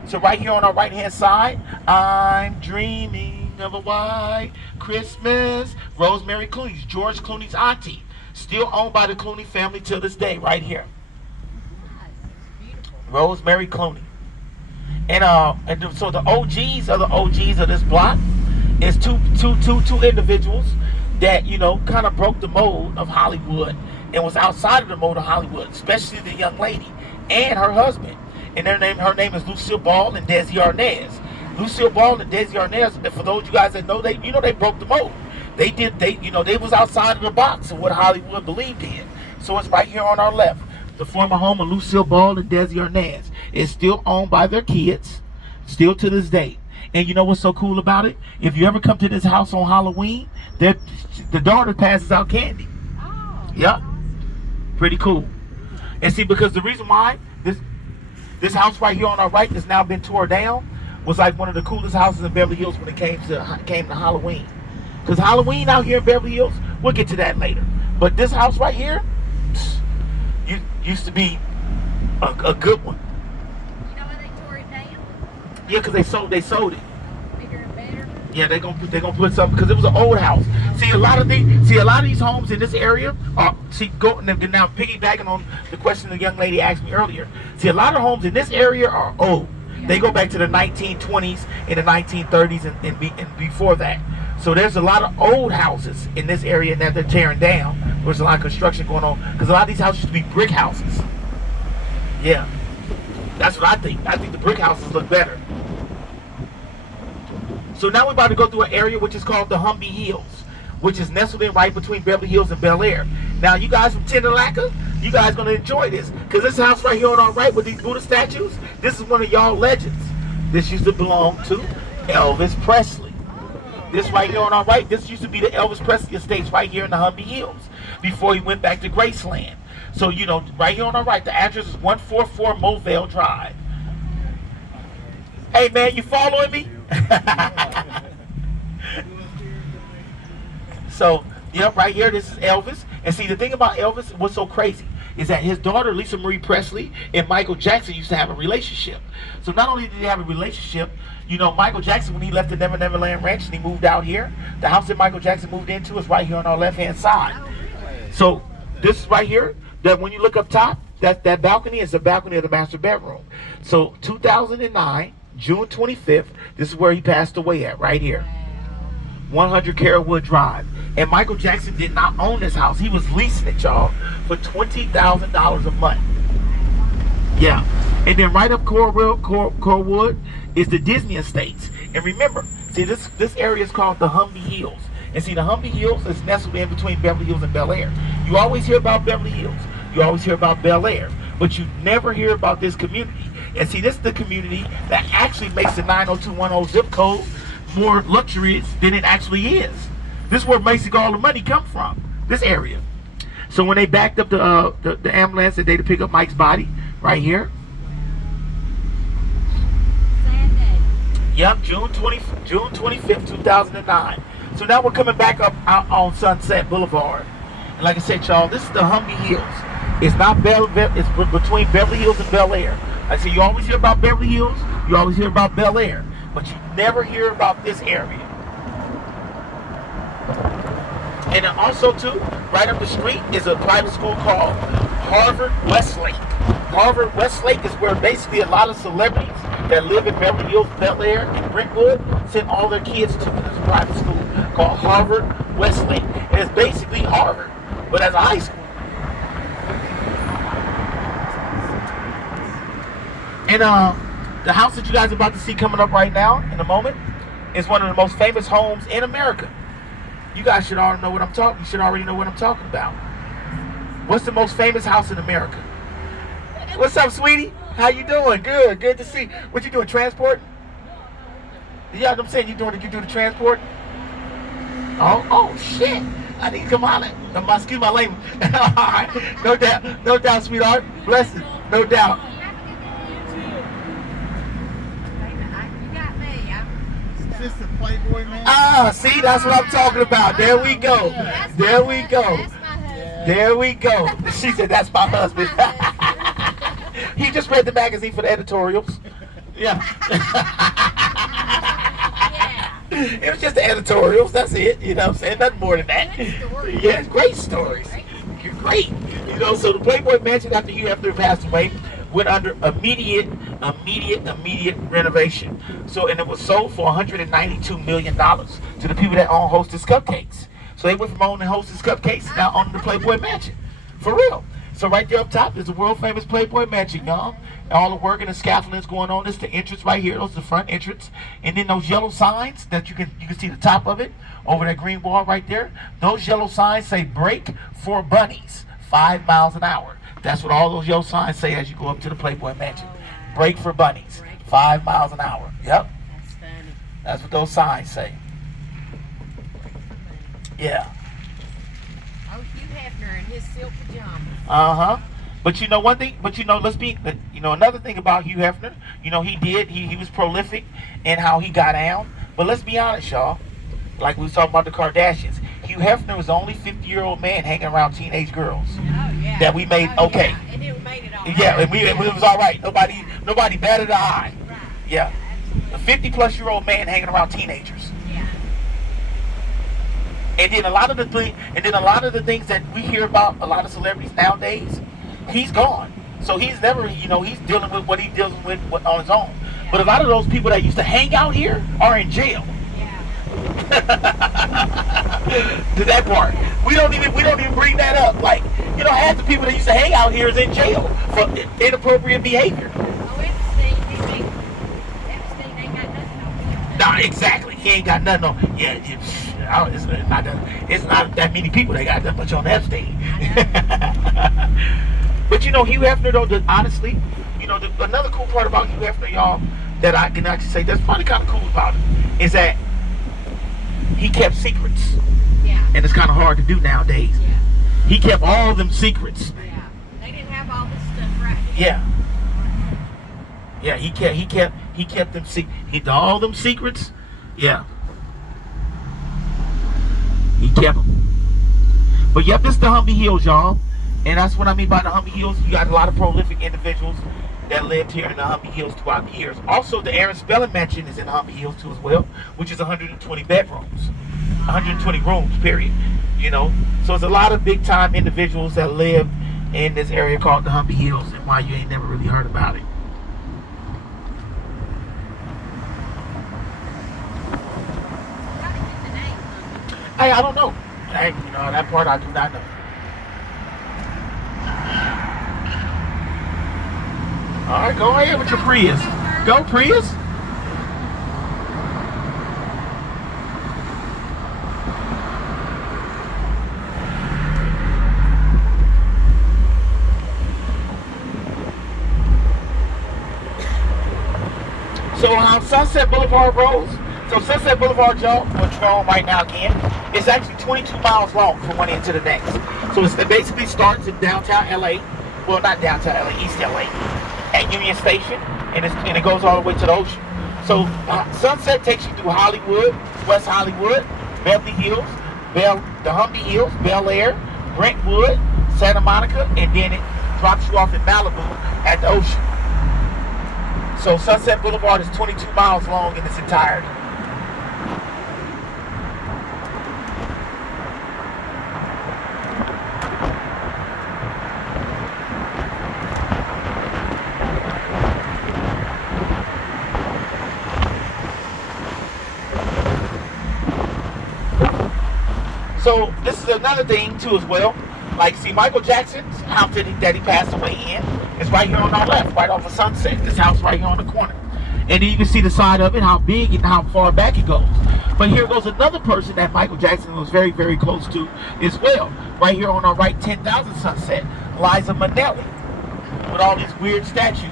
So right here on our right hand side, I'm dreaming of a white Christmas. Rosemary Clooney's George Clooney's auntie. Still owned by the Clooney family till this day, right here. Rosemary Clooney. And so the OGs of this block is two individuals that, you know, kind of broke the mold of Hollywood and was outside of the mold of Hollywood, especially the young lady and her husband. And her name is Lucille Ball and Desi Arnaz. Lucille Ball and Desi Arnaz, for those of you guys that know, they broke the mold. They was outside of the box of what Hollywood believed in. So it's right here on our left. The former home of Lucille Ball and Desi Arnaz is still owned by their kids, still to this day. And you know what's so cool about it? If you ever come to this house on Halloween, the daughter passes out candy. Oh. Yep. Pretty cool. And see, because the reason why this house right here on our right that's now been torn down was like one of the coolest houses in Beverly Hills when it came to Halloween. Because Halloween out here in Beverly Hills, we'll get to that later. But this house right here used to be a good one. You know why they tore it down? Yeah, because they sold it. Bigger and better. Yeah, they're gonna put something because it was an old house. See a lot of these homes in this area are now piggybacking on the question the young lady asked me earlier. See, a lot of homes in this area are old. Yeah. They go back to the 1920s and the 1930s and before that. So there's a lot of old houses in this area that they're tearing down. There's a lot of construction going on because a lot of these houses used to be brick houses. Yeah, that's what I think. I think the brick houses look better. So now we're about to go through an area which is called the Humvee Hills, which is nestled in right between Beverly Hills and Bel Air. Now you guys from Tenderlacca, you guys gonna enjoy this because this house right here on our right with these Buddha statues, this is one of y'all legends. This used to belong to Elvis Presley. This right here on our right, this used to be the Elvis Presley estates right here in the Humvee Hills before he went back to Graceland. So, you know, right here on our right, the address is 144 Movale Drive. Hey, man, you following me? So, yep, right here, this is Elvis. And see, the thing about Elvis, what's so crazy, is that his daughter, Lisa Marie Presley, and Michael Jackson used to have a relationship. So not only did they have a relationship, you know, Michael Jackson, when he left the Never Never Land Ranch and he moved out here, the house that Michael Jackson moved into is right here on our left-hand side. So this is right here, that when you look up top, that balcony is the balcony of the master bedroom. So 2009, June 25th, this is where he passed away at, right here. 100 Carrollwood Drive. And Michael Jackson did not own this house. He was leasing it, y'all, for $20,000 a month. Yeah. And then right up Corwood is the Disney Estates. And remember, see, this area is called the Humvee Hills. And see, the Humvee Hills is nestled in between Beverly Hills and Bel Air. You always hear about Beverly Hills. You always hear about Bel Air. But you never hear about this community. And see, this is the community that actually makes the 90210 zip code more luxurious than it actually is. This is where basically all the money come from, this area. So when they backed up the ambulance that they to pick up Mike's body, right here. Sad day. Yep, June 25th, 2009. So now we're coming back up out on Sunset Boulevard. And like I said, y'all, this is the Humvee Hills. It's not it's between Beverly Hills and Bel Air. Like I said, you always hear about Beverly Hills, you always hear about Bel Air, but you never hear about this area. And then also too, right up the street is a private school called Harvard Westlake. Harvard Westlake is where basically a lot of celebrities that live in Beverly Hills, Bel Air, and Brentwood send all their kids to. This private school called Harvard Westlake. And it's basically Harvard, but as a high school. And the house that you guys are about to see coming up right now in a moment is one of the most famous homes in America. You guys should already know what I'm talking. You should already know what I'm talking about. What's the most famous house in America? What's up, sweetie? How you doing? Good. Good to see. What you doing? Transport? Yeah, I'm saying you doing the transport. Oh shit! I need to come on it. Excuse my language. All right, no doubt, sweetheart. Bless you, no doubt. Is this the Playboy man? See, that's what I'm talking about. There we go. There we go. There we go. She said, "That's my husband." He just read the magazine for the editorials. Yeah. It was just the editorials. That's it. You know what I'm saying? Nothing more than that. Yeah, great stories. Great. You know, so the Playboy Mansion after Hugh Hefner passed away went under immediate renovation. So, and it was sold for $192 million to the people that own Hostess Cupcakes. So they went from owning Hostess Cupcakes to now owning the Playboy Mansion. For real. So right there up top is the world famous Playboy Mansion, y'all. And all the work and the scaffolding is going on. This is the entrance right here. Those are the front entrance. And then those yellow signs that you can see the top of it over that green wall right there. Those yellow signs say "Brake for Bunnies, 5 miles an hour." That's what all those yellow signs say as you go up to the Playboy Mansion. "Brake for Bunnies, 5 miles an hour." Yep. That's funny. That's what those signs say. Yeah. Oh, Hugh Hefner in his silk pajamas. But you know one thing. But you know, another thing about Hugh Hefner. You know, he was prolific in how he got down. But let's be honest, y'all. Like we was talking about the Kardashians, Hugh Hefner was the only 50-year-old man hanging around teenage girls. Oh yeah. That we made okay. Yeah. And it made it all Yeah, right. and it was all right. Nobody batted an eye. Right. Yeah, a 50-plus-year-old man hanging around teenagers. Yeah. And then a lot of the things that we hear about a lot of celebrities nowadays, he's gone. So he's never, he's dealing with what he deals with on his own. Yeah. But a lot of those people that used to hang out here are in jail. Yeah. To that part, we don't even bring that up. Like, half the people that used to hang out here is in jail for inappropriate behavior. Oh, Epstein ain't got nothing on him. Nah, exactly. He ain't got nothing on. Yeah, it's not that many people that got that much on Epstein. But Hugh Hefner, though, honestly, another cool part about Hugh Hefner, y'all, that I can actually say that's probably kind of cool about it, is that he kept secrets. Yeah. And it's kind of hard to do nowadays. Yeah. He kept all them secrets. Yeah. They didn't have all this stuff right here. Yeah. Yeah, he kept them all them secrets. Yeah. He kept them. But yep, this is the Humvee Hills, y'all. And that's what I mean by the Humvee Hills. You got a lot of prolific individuals that lived here in the Humvee Hills throughout the years. Also, the Aaron Spelling Mansion is in the Humvee Hills too as well, which is 120 bedrooms, 120 rooms, period. So it's a lot of big time individuals that live in this area called the Humvee Hills, and why you ain't never really heard about it. How did you get the name, Humvee? Hey, I don't know. That part I do not know. All right, go ahead with your Prius. Go, Prius. So on Sunset Boulevard Road, Sunset Boulevard, y'all, which we're on right now again, it's actually 22 miles long from one end to the next. So it basically starts in downtown LA. Well, not downtown LA, East LA, at Union Station, and it goes all the way to the ocean. So Sunset takes you through Hollywood, West Hollywood, Beverly Hills, the Humvee Hills, Bel Air, Brentwood, Santa Monica, and then it drops you off in Malibu at the ocean. So Sunset Boulevard is 22 miles long in its entirety. So this is another thing too as well. Like, see, Michael Jackson's house that he passed away in is right here on our left, right off of Sunset. This house right here on the corner. And then you can see the side of it, how big and how far back it goes. But here goes another person that Michael Jackson was very, very close to as well. Right here on our right, 10,000 Sunset, Liza Minnelli, with all these weird statues.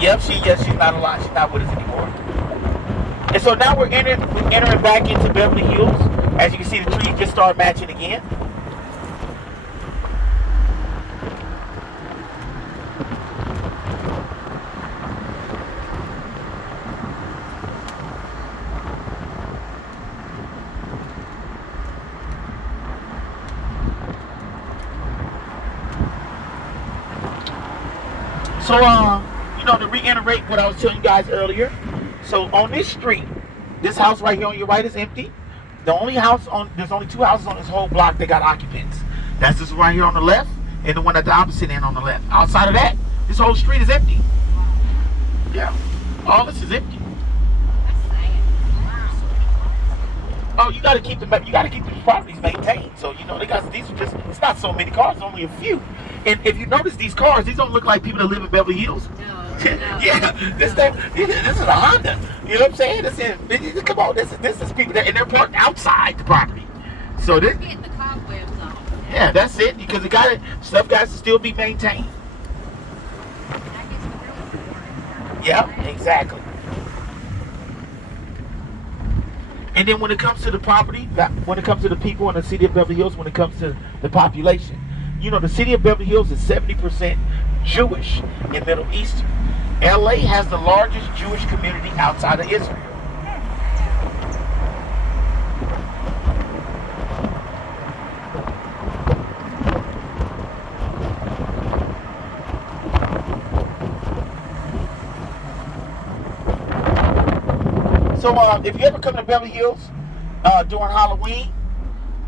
Yep, she's not alive. She's not with us anymore. And so now we're entering back into Beverly Hills. As you can see, the trees just start matching again. So, to reiterate what I was telling you guys earlier. So on this street, this house right here on your right is empty. There's only two houses on this whole block that got occupants. That's this right here on the left, and the one at the opposite end on the left. Outside of that, this whole street is empty. Yeah, all this is empty. Oh, you gotta keep the properties maintained. So it's not so many cars, only a few. And if you notice these cars, these don't look like people that live in Beverly Hills. No. Yeah, this is a Honda. You know what I'm saying? Come on, this is people that, and they're parked outside the property. So this, Getting the cobwebs off. yeah, that's it. Because stuff got to still be maintained. Yeah, exactly. And then when it comes to the property, when it comes to the people in the city of Beverly Hills, when it comes to the population, the city of Beverly Hills is 70% Jewish and Middle Eastern. LA has the largest Jewish community outside of Israel. So if you ever come to Beverly Hills during Halloween,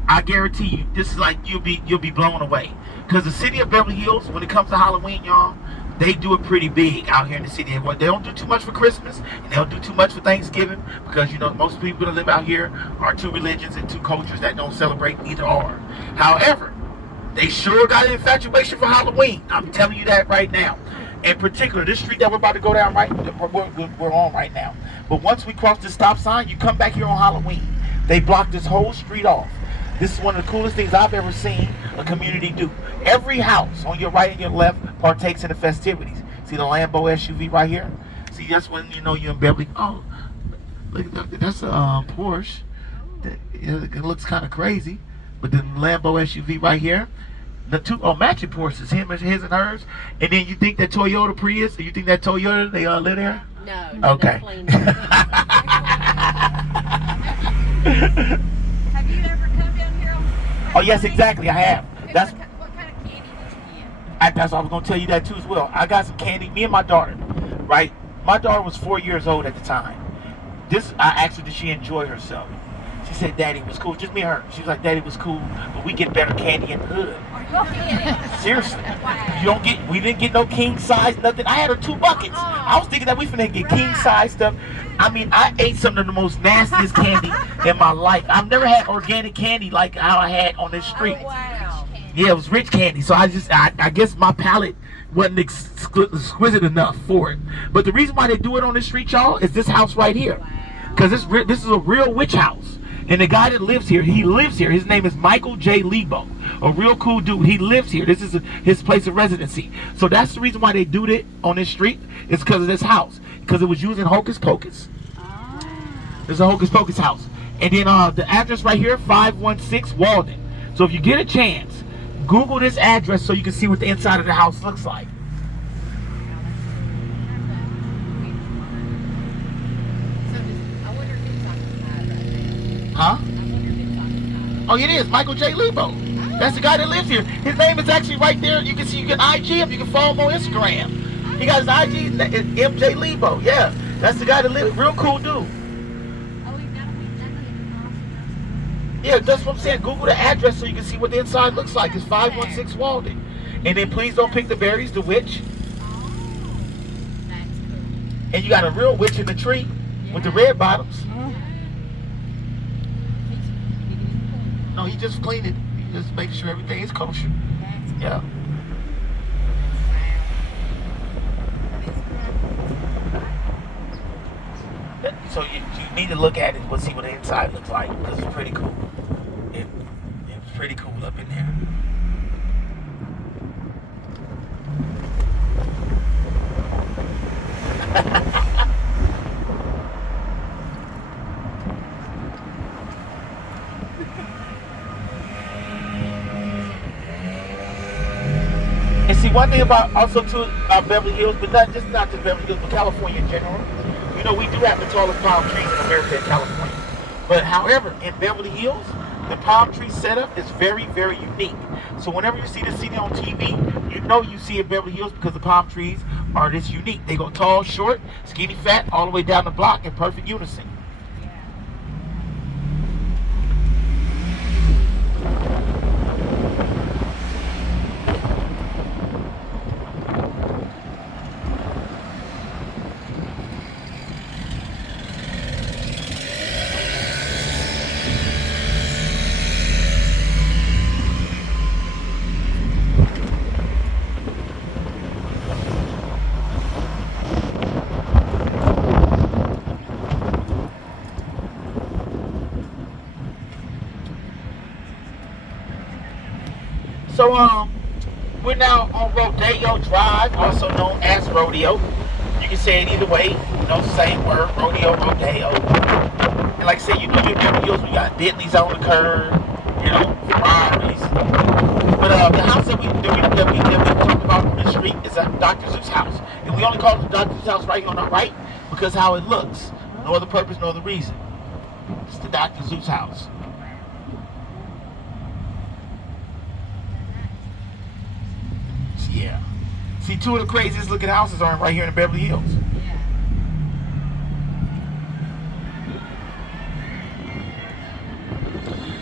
I guarantee you, this is like you'll be blown away. Because the city of Beverly Hills, when it comes to Halloween, y'all, they do it pretty big out here in the city. They don't do too much for Christmas, and they don't do too much for Thanksgiving, because most people that live out here are two religions and two cultures that don't celebrate either or. However, they sure got an infatuation for Halloween. I'm telling you that right now. In particular, this street that we're about to go down we're on right now. But once we cross this stop sign, you come back here on Halloween. They block this whole street off. This is one of the coolest things I've ever seen a community do. Every house on your right and your left partakes in the festivities. See the Lambo SUV right here? See, that's when you're in Beverly. Oh, look at that. That's a Porsche. It looks kind of crazy. But the Lambo SUV right here, the two matching Porsches, his and hers. And then you think that Toyota Prius, you think that Toyota, they all live there? No. Okay. Definitely not. Have you ever come down here on Oh, yes, exactly. I have. That's what kind of candy did you get? That's what I was going to tell you that too as well. I got some candy. Me and my daughter, right? My daughter was 4 years old at the time. I asked her, did she enjoy herself? She said, Daddy was cool. Just me and her. She was like, Daddy was cool, but we get better candy in the hood. Are you kidding? Seriously. Wow. We didn't get no king size, nothing. I had her 2 buckets. I was thinking that we finna get king size stuff. I mean, I ate some of the most nastiest candy in my life. I've never had organic candy like how I had on this street. Oh, wow. Yeah, it was rich candy. So I guess my palate wasn't exquisite enough for it. But the reason why they do it on this street, y'all, is this house right here. Because this is a real witch house. And the guy that lives here, he lives here. His name is Michael J. Lebo. A real cool dude. He lives here. This is his place of residency. So that's the reason why they do it on this street. It's because of this house. Because it was used in Hocus Pocus. There's a Hocus Pocus house. And then the address right here, 516 Walden. So if you get a chance, Google this address so you can see what the inside of the house looks like. Huh? Oh, it is Michael J. Lebo. That's the guy that lives here. His name is actually right there. You can see, you can IG him. You can follow him on Instagram. He got his IG, MJ Lebo. Yeah, that's the guy that lives. Real cool dude. Yeah, that's what I'm saying. Google the address so you can see what the inside looks like. It's 516 Walden. And then please don't pick the berries, the witch. Oh, that's cool. And you got a real witch in the tree with the red bottoms. No, he just cleaned it. He just makes sure everything is kosher. That's cool. Yeah. So you need to look at it and see what the inside looks like because it's pretty cool. It's pretty cool up in there. And see, one thing about also too Beverly Hills, but not just Beverly Hills, but California in general. You know, we do have the tallest palm trees in America and California. But however, in Beverly Hills, the palm tree setup is very, very unique. So whenever you see the city on TV, you know you see it in Beverly Hills because the palm trees are this unique. They go tall, short, skinny, fat, all the way down the block in perfect unison. So we're now on Rodeo Drive, also known as Rodeo. You can say it either way, you know, same word, rodeo, rodeo. And like I said, you know your Beverly Hills, we got Bentleys on the curb, you know, Ferraris. But the house that we talk about on the street is Dr. Zeus' house. And we only call it Dr. Zeus' house right here on the right because how it looks. No other purpose, no other reason. It's the Dr. Zeus house. Yeah. See, two of the craziest looking houses are right here in Beverly Hills.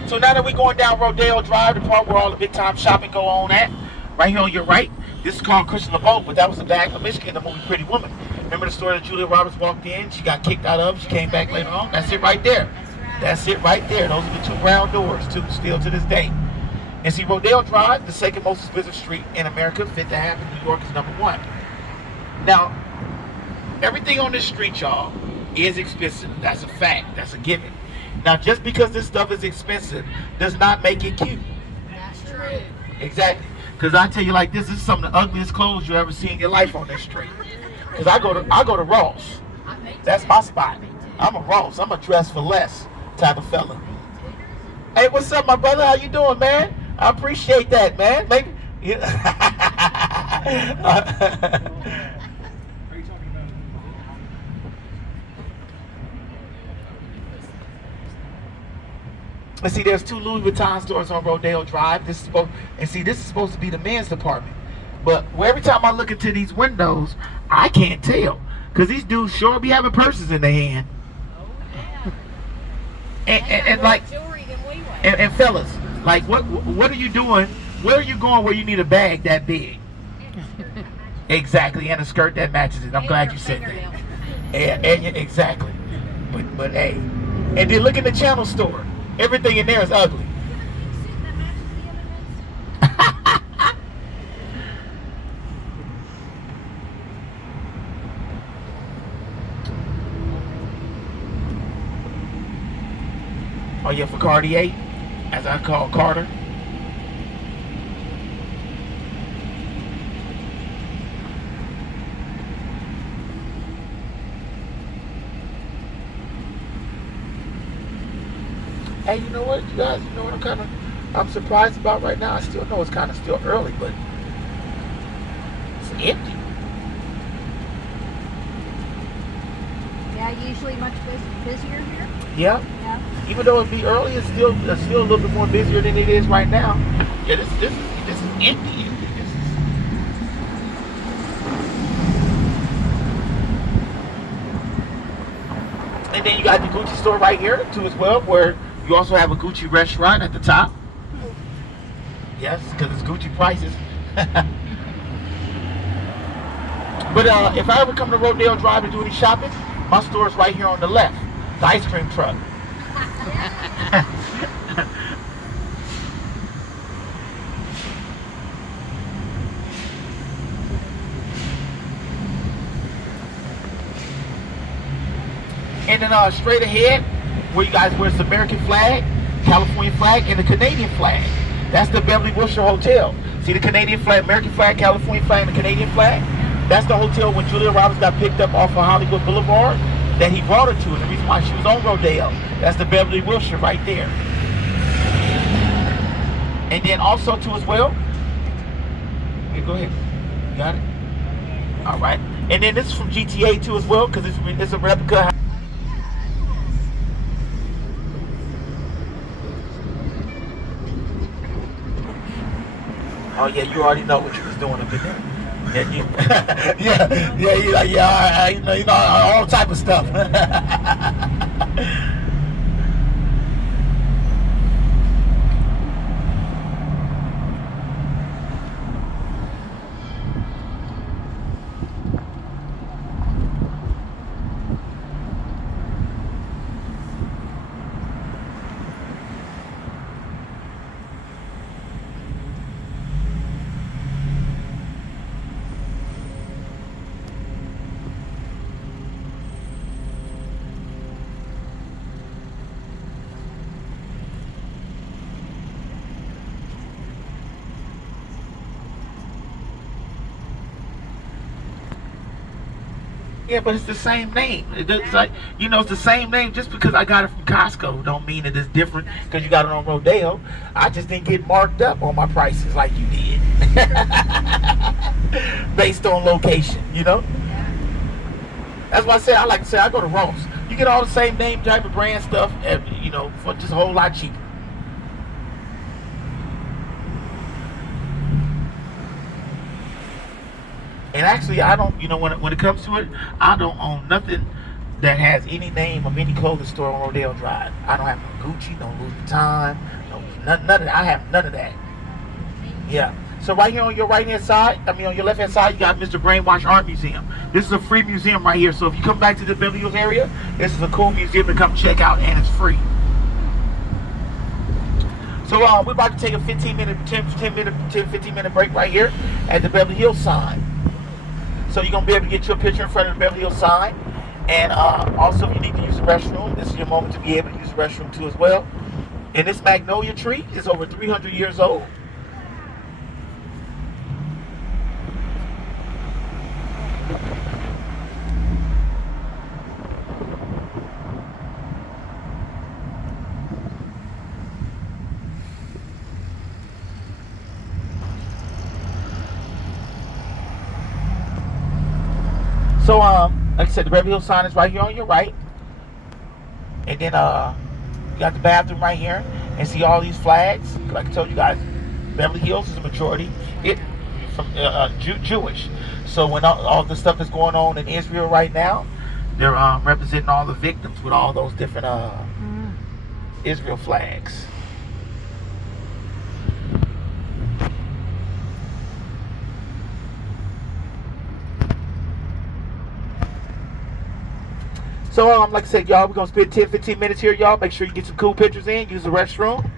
So now that we're going down Rodeo Drive, the part where all the big time shopping go on at, right here on your right, this is called Christian LeBeau, but that was the Bag of Michigan, the movie Pretty Woman. Remember the story that Julia Roberts walked in, she got kicked out of, she came back later on? That's it right there. That's it right there. Those are the two brown doors, too, still to this day. And see, Rodeo Drive, the second most expensive street in America, Fifth Ave in New York is number one. Now, everything on this street, y'all, is expensive. That's a fact. That's a given. Now, just because this stuff is expensive does not make it cute. That's true. Exactly. Because I tell you like this is some of the ugliest clothes you ever see in your life on this street. Because I go to Ross. That's my spot. I'm a Ross. I'm a dress for less type of fella. Hey, what's up, my brother? How you doing, man? I appreciate that, man. Maybe. Yeah. And see, there's two Louis Vuitton stores on Rodeo Drive. This is supposed to be the men's department. But every time I look into these windows, I can't tell. Because these dudes sure be having purses in their hand. Oh, yeah. And like, jewelry than we wear. and fellas, like, what are you doing? Where are you going where you need a bag that big? Exactly, and a skirt that matches it. I'm glad you said that. And exactly. But hey, and then look in the channel store. Everything in there is ugly. Oh yeah, for Cartier, as I call Carter. Hey, you know what, you guys? You know what I'm surprised about right now? I still know it's kind of still early, but it's empty. Yeah, usually much busier here. Yeah. Yeah. Even though it be early, it's still a little bit more busier than it is right now. Yeah, this is empty. And then you got the Gucci store right here too as well, where You also have a Gucci restaurant at the top. Yes, because it's Gucci prices. But if I ever come to Rodeo Drive and do any shopping, my store is right here on the left, the ice cream truck. And then straight ahead, where you guys wear the American flag, California flag, and the Canadian flag. That's the Beverly Wilshire Hotel. See the Canadian flag, American flag, California flag, and the Canadian flag? That's the hotel when Julia Roberts got picked up off of Hollywood Boulevard that he brought her to, and the reason why she was on Rodeo. That's the Beverly Wilshire right there. And then also too as well, yeah, go ahead, you got it? All right. And then this is from GTA too as well, because it's a replica. Oh yeah, you already know what you was doing up in there. Yeah, you know, all type of stuff. Yeah, but it's the same name. It's like, you know, it's the same name. Just because I got it from Costco don't mean that it's different because you got it on Rodeo. I just didn't get marked up on my prices like you did. Based on location, you know? That's why I say, I like to say, I go to Ross. You get all the same name, type of brand stuff, you know, for just a whole lot cheaper. And actually, I don't, you know, when it comes to it, I don't own nothing that has any name of any clothing store on Rodeo Drive. I don't have no Gucci, no Louis Vuitton, no, none of that. I have none of that. Yeah. So right here on your right-hand side, I mean on your left-hand side, you got Mr. Brainwash Art Museum. This is a free museum right here. So if you come back to the Beverly Hills area, this is a cool museum to come check out, and it's free. So we're about to take a 15 minute break right here at the Beverly Hills sign. So you're going to be able to get your picture in front of the Beverly Hills sign. And also, if you need to use the restroom, this is your moment to be able to use the restroom too as well. And this magnolia tree is over 300 years old. So, like I said, the Beverly Hills sign is right here on your right. And then, you got the bathroom right here. And see all these flags? Like I told you guys, Beverly Hills is a majority from Jewish. So when all the stuff is going on in Israel right now, they're representing all the victims with all those different Israel flags. So, like I said, y'all, we're going to spend 10-15 minutes here, y'all. Make sure you get some cool pictures in. Use the restroom.